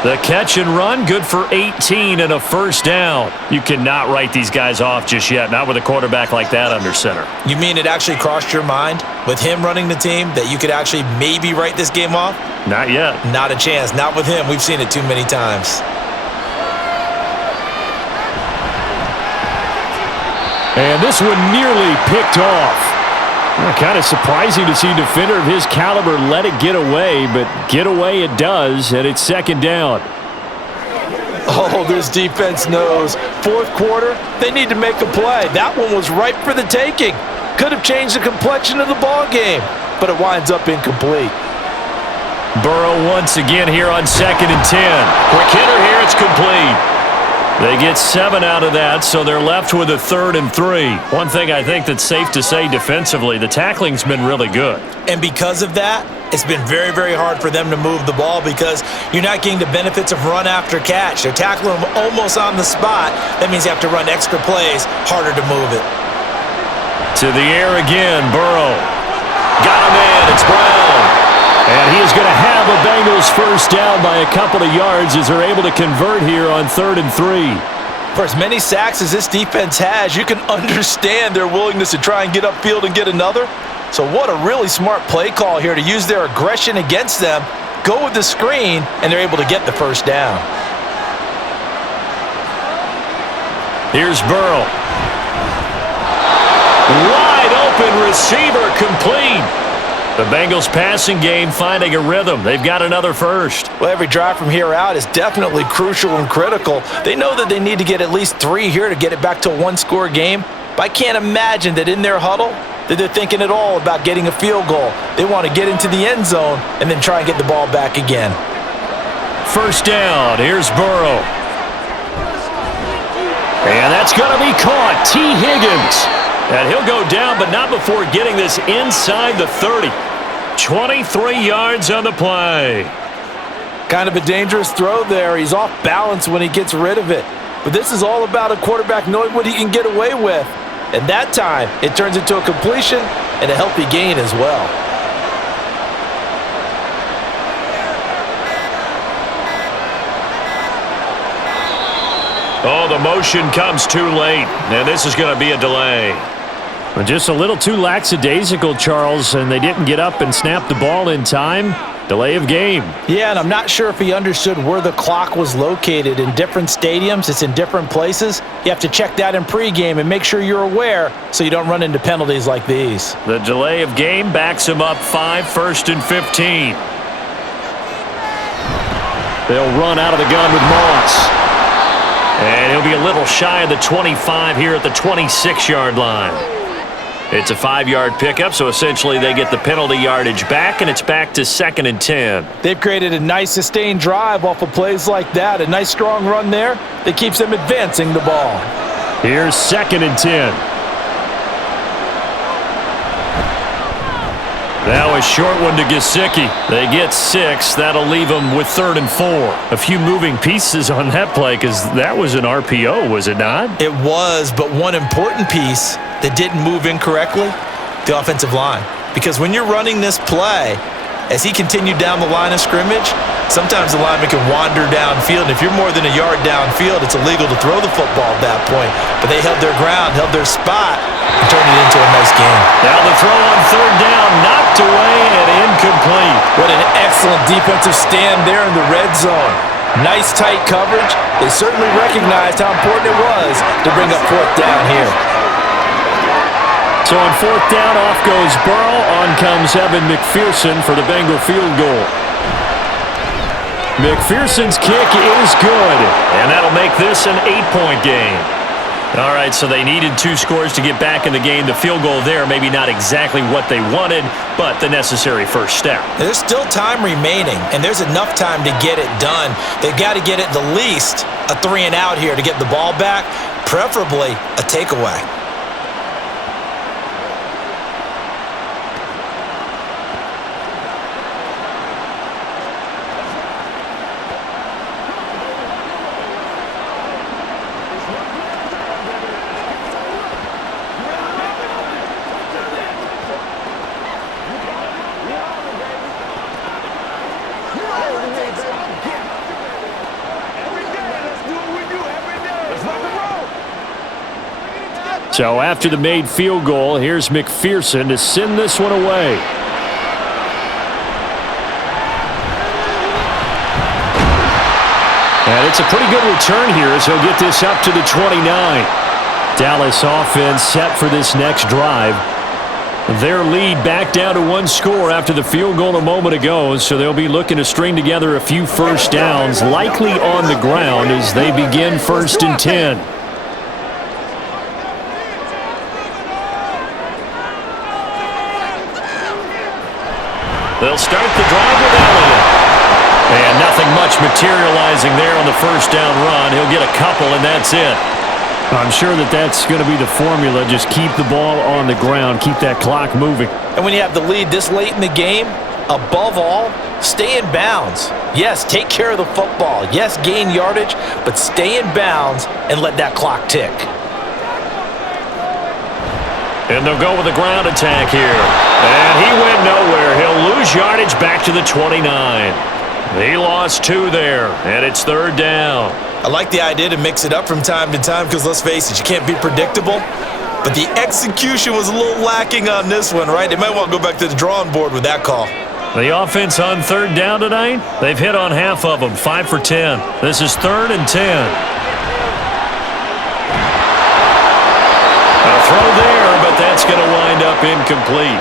The catch and run, good for 18 and a first down. You cannot write these guys off just yet, not with a quarterback like that under center. You mean it actually crossed your mind with him running the team that you could actually maybe write this game off? Not yet. Not a chance. Not with him. We've seen it too many times. And this one nearly picked off. Kind of surprising to see a defender of his caliber let it get away, but get away it does, and it's second down. Oh, this defense knows. 4th quarter, they need to make a play. That one was ripe for the taking. Could have changed the complexion of the ball game, but it winds up incomplete. Burrow once again here on 2nd and 10. Quick hitter here, it's complete. They get 7 out of that, so they're left with a 3rd and 3. One thing I think that's safe to say defensively, the tackling's been really good. And because of that, it's been very, very hard for them to move the ball because you're not getting the benefits of run after catch. They're tackling them almost on the spot. That means you have to run extra plays, harder to move it. To the air again, Burrow. Got a man, it's Brown. And he is going to have a Bengals first down by a couple of yards as they're able to convert here on 3rd and 3. For as many sacks as this defense has, you can understand their willingness to try and get upfield and get another. So what a really smart play call here to use their aggression against them, go with the screen, and they're able to get the first down. Here's Burrow. Wide open receiver, complete. The Bengals passing game finding a rhythm. They've got another first. Well, every drive from here out is definitely crucial and critical. They know that they need to get at least 3 here to get it back to a 1-score game. But I can't imagine that in their huddle that they're thinking at all about getting a field goal. They want to get into the end zone and then try and get the ball back again. First down. Here's Burrow. And And that's going to be caught. T. Higgins. And he'll go down, but not before getting this inside the 30. 23 yards on the play. Kind of a dangerous throw there. He's off balance when he gets rid of it. But this is all about a quarterback knowing what he can get away with. And that time, it turns into a completion and a healthy gain as well. Oh, the motion comes too late, and this is going to be a delay. Just a little too lackadaisical, Charles, and they didn't get up and snap the ball in time. Delay of game. Yeah, and I'm not sure if he understood where the clock was located. In different stadiums, it's in different places. You have to check that in pregame and make sure you're aware so you don't run into penalties like these. The delay of game backs him up 5, 1st and 15. They'll run out of the gun with Moss. And he'll be a little shy of the 25 here at the 26-yard line. It's a 5-yard pickup, so essentially they get the penalty yardage back, and it's back to 2nd and 10. They've created a nice sustained drive off of plays like that. A nice strong run there that keeps them advancing the ball. Here's 2nd and 10. Now a short one to Gesicki. They get 6. That'll leave them with 3rd and 4. A few moving pieces on that play because that was an RPO, was it not? It was, but one important piece that didn't move incorrectly, the offensive line. Because when you're running this play, as he continued down the line of scrimmage, sometimes the lineman can wander downfield. And if you're more than a yard downfield, it's illegal to throw the football at that point. But they held their ground, held their spot, and turned it into a nice game. Now the throw on 3rd down, knocked away and incomplete. What an excellent defensive stand there in the red zone. Nice tight coverage. They certainly recognized how important it was to bring up 4th down here. So on 4th down, off goes Burrow. On comes Evan McPherson for the Bengal field goal. McPherson's kick is good. And that'll make this an 8-point game. All right, so they needed 2 scores to get back in the game. The field goal there, maybe not exactly what they wanted, but the necessary first step. There's still time remaining, and there's enough time to get it done. They've got to get it the least a 3 and out here to get the ball back, preferably a takeaway. So after the made field goal, here's McPherson to send this one away. And it's a pretty good return here as he'll get this up to the 29. Dallas offense set for this next drive. Their lead back down to 1 score after the field goal a moment ago, so they'll be looking to string together a few first downs, likely on the ground as they begin 1st and 10. They'll start the drive with Elliott. And nothing much materializing there on the first down run. He'll get a couple, and that's it. I'm sure that's going to be the formula. Just keep the ball on the ground. Keep that clock moving. And when you have the lead this late in the game, above all, stay in bounds. Yes, take care of the football. Yes, gain yardage, but stay in bounds and let that clock tick. And they'll go with a ground attack here. And he went nowhere. He'll lose yardage back to the 29. He lost 2 there, and it's 3rd down. I like the idea to mix it up from time to time because, let's face it, you can't be predictable. But the execution was a little lacking on this one, right? They might want to go back to the drawing board with that call. The offense on 3rd down tonight, they've hit on half of them, 5 for 10. This is 3rd and 10. A throw there, but that's going to wind up incomplete.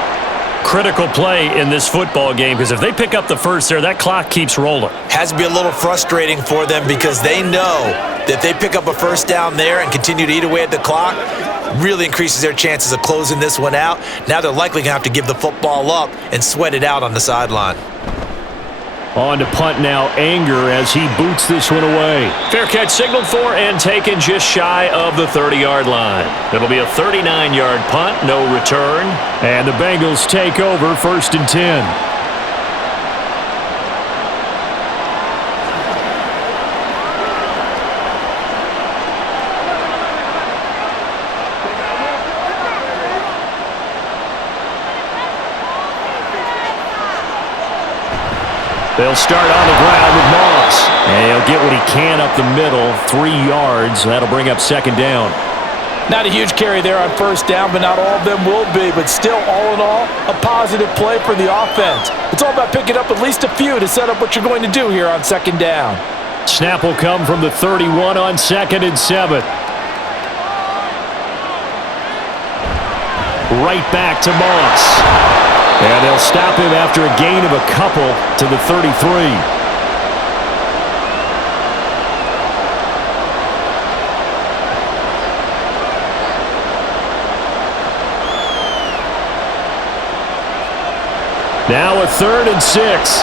Critical play in this football game because if they pick up the first there, that clock keeps rolling. Has to be a little frustrating for them because they know that if they pick up a first down there and continue to eat away at the clock, really increases their chances of closing this one out. Now they're likely going to have to give the football up and sweat it out on the sideline. On to punt now, Anger, as he boots this one away. Fair catch signaled for and taken just shy of the 30-yard line. It'll be a 39-yard punt, no return. And the Bengals take over 1st and 10. They'll start on the ground with Moss. And he'll get what he can up the middle, 3 yards. That'll bring up 2nd down. Not a huge carry there on 1st down, but not all of them will be. But still, all in all, a positive play for the offense. It's all about picking up at least a few to set up what you're going to do here on 2nd down. Snap will come from the 31 on 2nd and 7. Right back to Moss. And they'll stop him after a gain of a couple to the 33. Now a 3rd and 6.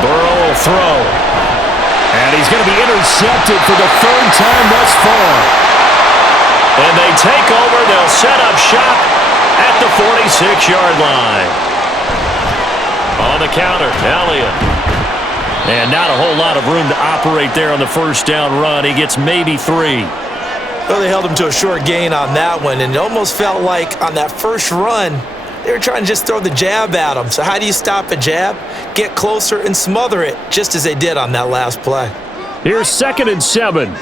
Burrow will throw. And he's going to be intercepted for the 3rd time thus far. And they take over. They'll set up shop at the 46-yard line. On the counter, Elliott. And not a whole lot of room to operate there on the 1st down run. He gets maybe 3. Well, they held him to a short gain on that one, and it almost felt like on that first run, they were trying to just throw the jab at him. So how do you stop a jab? Get closer and smother it, just as they did on that last play. Here's 2nd and 7.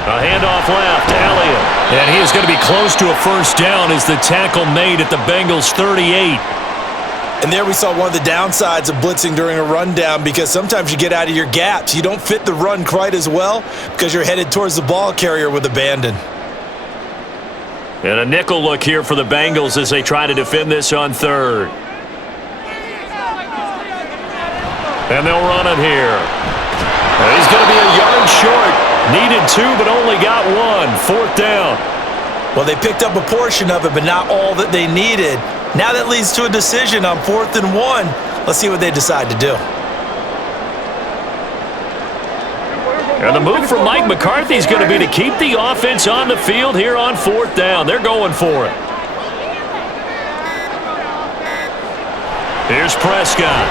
A handoff left, Elliott. And he is going to be close to a 1st down as the tackle made at the Bengals 38. And there we saw one of the downsides of blitzing during a rundown, because sometimes you get out of your gaps. You don't fit the run quite as well because you're headed towards the ball carrier with abandon. And a nickel look here for the Bengals as they try to defend this on 3rd. And they'll run it here. And he's going to be a yard short. Needed 2, but only got 1. 4th down. Well, they picked up a portion of it, but not all that they needed. Now that leads to a decision on 4th and 1. Let's see what they decide to do. And the move from Mike McCarthy is going to be to keep the offense on the field here on 4th down. They're going for it. Here's Prescott.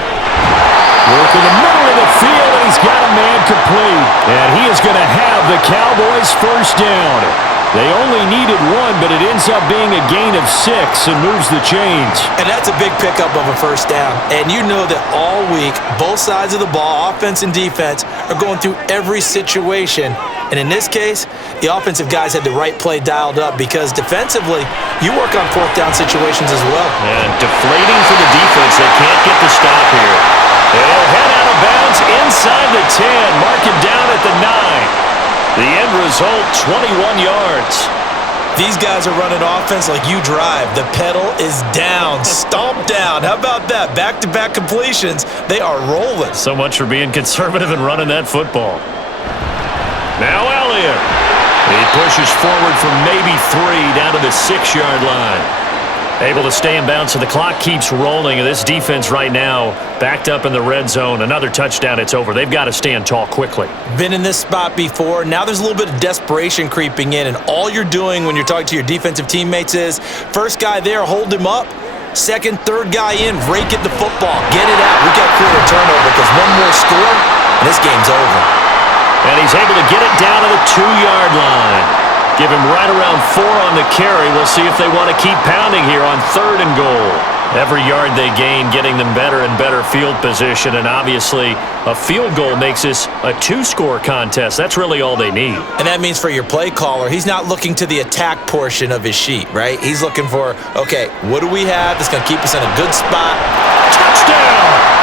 Work in the middle of the field, and he's got a man complete. And he is going to have the Cowboys' 1st down. They only needed 1, but it ends up being a gain of 6 and moves the chains. And that's a big pickup of a 1st down. And you know that all week, both sides of the ball, offense and defense, are going through every situation. And in this case, the offensive guys had the right play dialed up, because defensively, you work on 4th down situations as well. And deflating for the defense. They can't get the stop here. They'll head out of bounds inside the 10. Mark it down at the 9. The end result, 21 yards. These guys are running offense like you drive. The pedal is down, stomp down. How about that? Back-to-back completions. They are rolling. So much for being conservative and running that football. Now Elliott. He pushes forward for maybe 3 down to the 6-yard line. Able to stay in bounds, so the clock keeps rolling. And this defense right now backed up in the red zone. Another touchdown, it's over. They've got to stand tall quickly. Been in this spot before. Now there's a little bit of desperation creeping in. And all you're doing when you're talking to your defensive teammates is, first guy there, hold him up. Second, third guy in, rake at the football. Get it out. We got to create a turnover, because one more score, and this game's over. And he's able to get it down to the 2-yard line. Give him right around 4 on the carry. We'll see if they want to keep pounding here on 3rd and goal. Every yard they gain, getting them better and better field position. And obviously, a field goal makes this a 2-score contest. That's really all they need. And that means for your play caller, he's not looking to the attack portion of his sheet, right? He's looking for, okay, what do we have that's going to keep us in a good spot? Touchdown!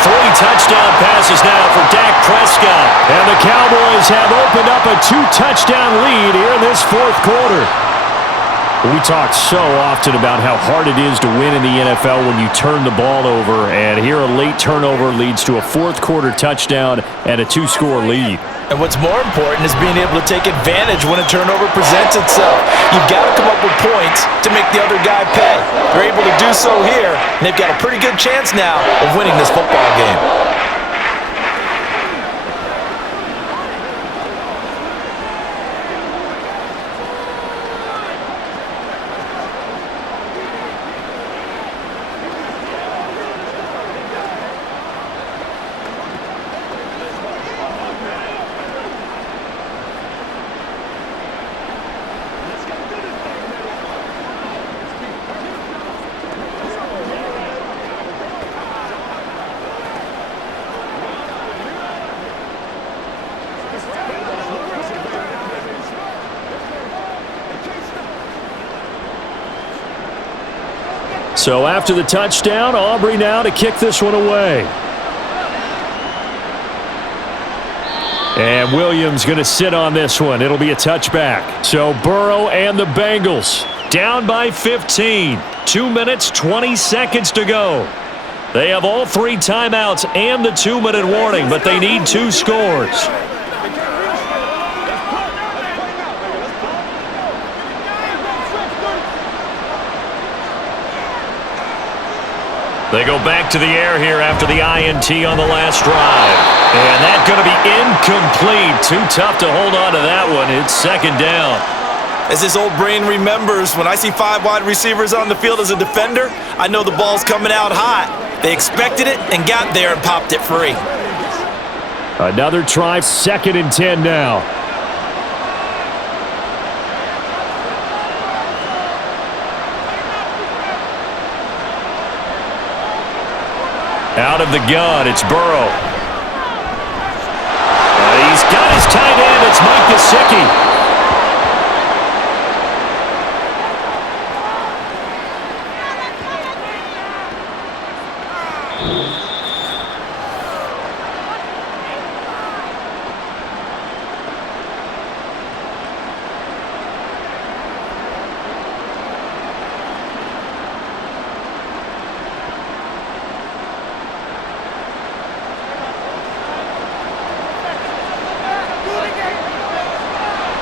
3 touchdown passes now for Dak Prescott. And the Cowboys have opened up a 2-touchdown lead here in this 4th quarter. We talk so often about how hard it is to win in the NFL when you turn the ball over, and here a late turnover leads to a fourth-quarter touchdown and a two-score lead. And what's more important is being able to take advantage when a turnover presents itself. You've got to come up with points to make the other guy pay. They're able to do so here, and they've got a pretty good chance now of winning this football game. So after the touchdown, Aubrey now to kick this one away. And Williams going to sit on this one. It'll be a touchback. So Burrow and the Bengals down by 15. 2 minutes, 20 seconds to go. They have all 3 timeouts and the 2-minute warning, but they need 2 scores. They go back to the air here after the INT on the last drive. And that's going to be incomplete. Too tough to hold on to that one. It's second down. As his old brain remembers, when I see 5 wide receivers on the field as a defender, I know the ball's coming out hot. They expected it and got there and popped it free. Another try, 2nd and 10 now. Out of the gun, it's Burrow. He's got his tight end. It's Mike Gesicki.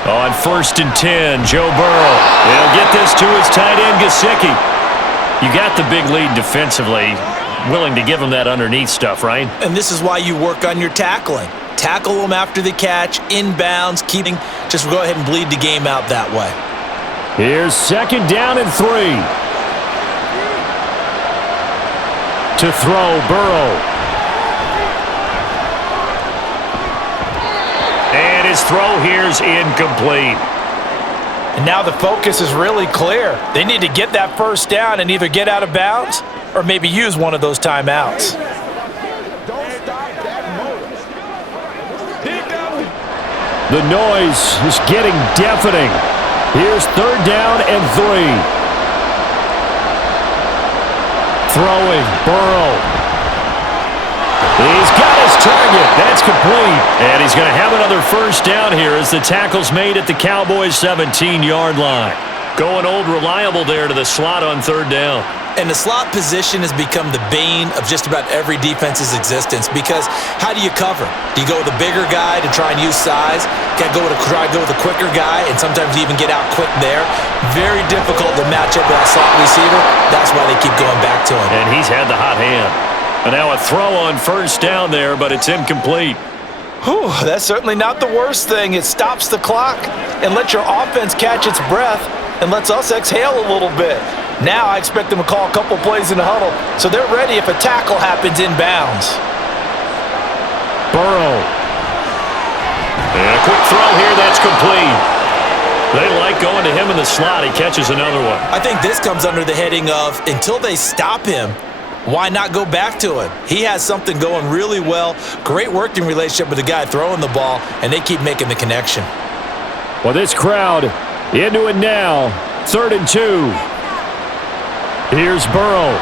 On 1st and 10, Joe Burrow. He'll get this to his tight end, Gesicki. You got the big lead defensively. Willing to give him that underneath stuff, right? And this is why you work on your tackling. Tackle them after the catch, inbounds, just go ahead and bleed the game out that way. Here's 2nd down and 3. To throw, Burrow. And his throw here's incomplete. And now the focus is really clear. They need to get that first down and either get out of bounds or maybe use one of those timeouts. The noise is getting deafening. Here's 3rd down and 3. Throwing, Burrow. He's got his target. That's complete. And he's going to have another first down here as the tackle's made at the Cowboys' 17-yard line. Going old reliable there to the slot on 3rd down. And the slot position has become the bane of just about every defense's existence because how do you cover? Do you go with a bigger guy to try and use size? Try to go with a quicker guy, and sometimes you even get out quick there. Very difficult to match up with that slot receiver. That's why they keep going back to him. And he's had the hot hand. And now a throw on 1st down there, but it's incomplete. Whew, that's certainly not the worst thing. It stops the clock and lets your offense catch its breath and lets us exhale a little bit. Now I expect them to call a couple plays in the huddle, so they're ready if a tackle happens inbounds. Burrow. And a quick throw here, that's complete. They like going to him in the slot. He catches another one. I think this comes under the heading of until they stop him, why not go back to him? He has something going really well. Great working relationship with the guy throwing the ball, and they keep making the connection. Well, this crowd into it now. 3rd and 2. Here's Burrow.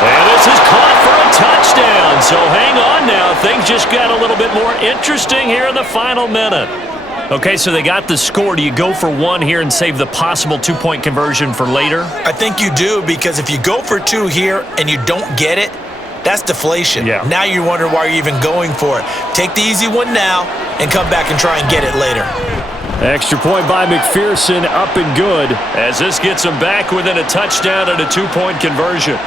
And this is caught for a touchdown. So hang on now. Things just got a little bit more interesting here in the final minute. Okay, so they got the score. Do you go for one here and save the possible two-point conversion for later? I think you do, because if you go for two here and you don't get it, that's deflation. Yeah. Now you wonder why you're even going for it. Take the easy one now and come back and try and get it later. Extra point by McPherson, up and good. As this gets them back within a touchdown and a two-point conversion.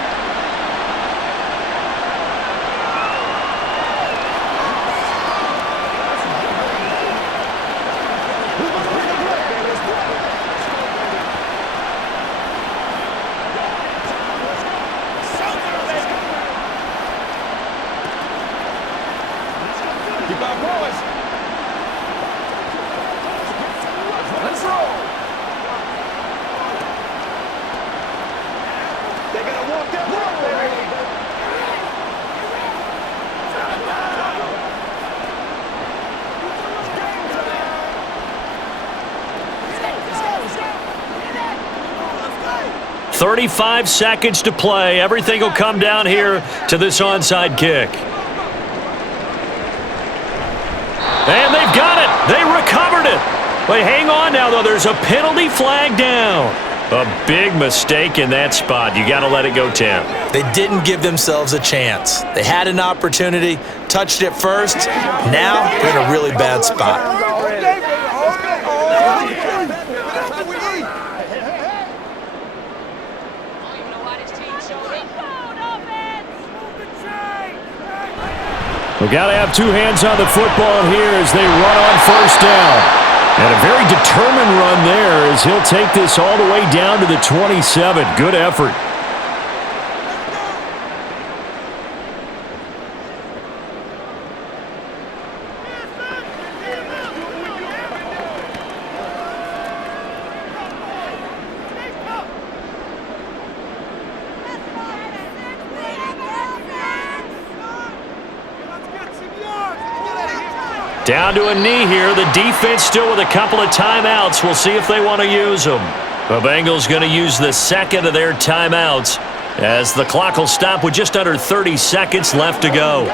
.35 seconds to play. Everything will come down here to this onside kick. And they've got it. They recovered it. Wait, hang on now, though. There's a penalty flag down. A big mistake in that spot. You got to let it go 10. They didn't give themselves a chance. They had an opportunity, touched it first. Now they're in a really bad spot. We got to have two hands on the football here as they run on first down. And a very determined run there as he'll take this all the way down to the 27. Good effort. Down to a knee here. The defense still with a couple of timeouts. We'll see if they want to use them. The Bengals going to use the second of their timeouts as the clock will stop with just under 30 seconds left to go.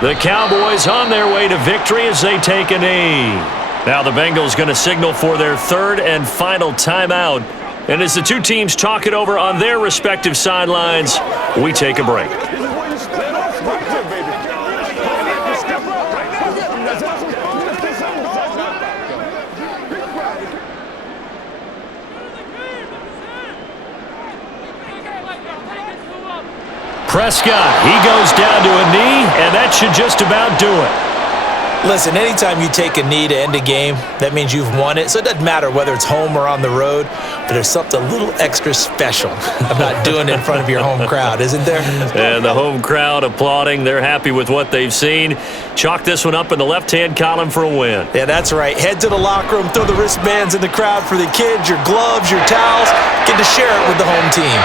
The Cowboys on their way to victory as they take a knee. Now the Bengals going to signal for their third and final timeout. And as the two teams talk it over on their respective sidelines, we take a break. Prescott, he goes down to a knee, and that should just about do it. Listen, anytime you take a knee to end a game, that means you've won it. So it doesn't matter whether it's home or on the road, but there's something a little extra special about doing it in front of your home crowd, isn't there? And the home crowd applauding. They're happy with what they've seen. Chalk this one up in the left-hand column for a win. Yeah, that's right. Head to the locker room, throw the wristbands in the crowd for the kids, your gloves, your towels. Get to share it with the home team.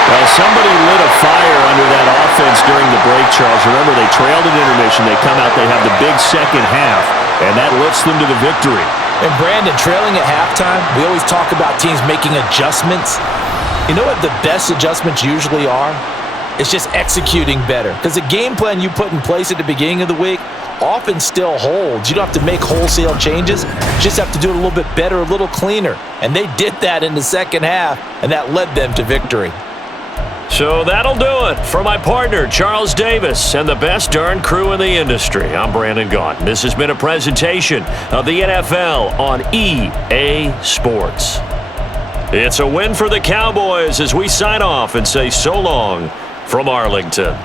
Well, somebody lit a fire under that offense during the break, Charles. Remember, they trailed at intermission. They come out, they have the big second half, and that lifts them to the victory. And Brandon, trailing at halftime, we always talk about teams making adjustments. You know what the best adjustments usually are? It's just executing better. Because the game plan you put in place at the beginning of the week often still holds. You don't have to make wholesale changes. You just have to do it a little bit better, a little cleaner. And they did that in the second half, and that led them to victory. So that'll do it for my partner, Charles Davis, and the best darn crew in the industry. I'm Brandon Gaughan. This has been a presentation of the NFL on EA Sports. It's a win for the Cowboys as we sign off and say so long from Arlington.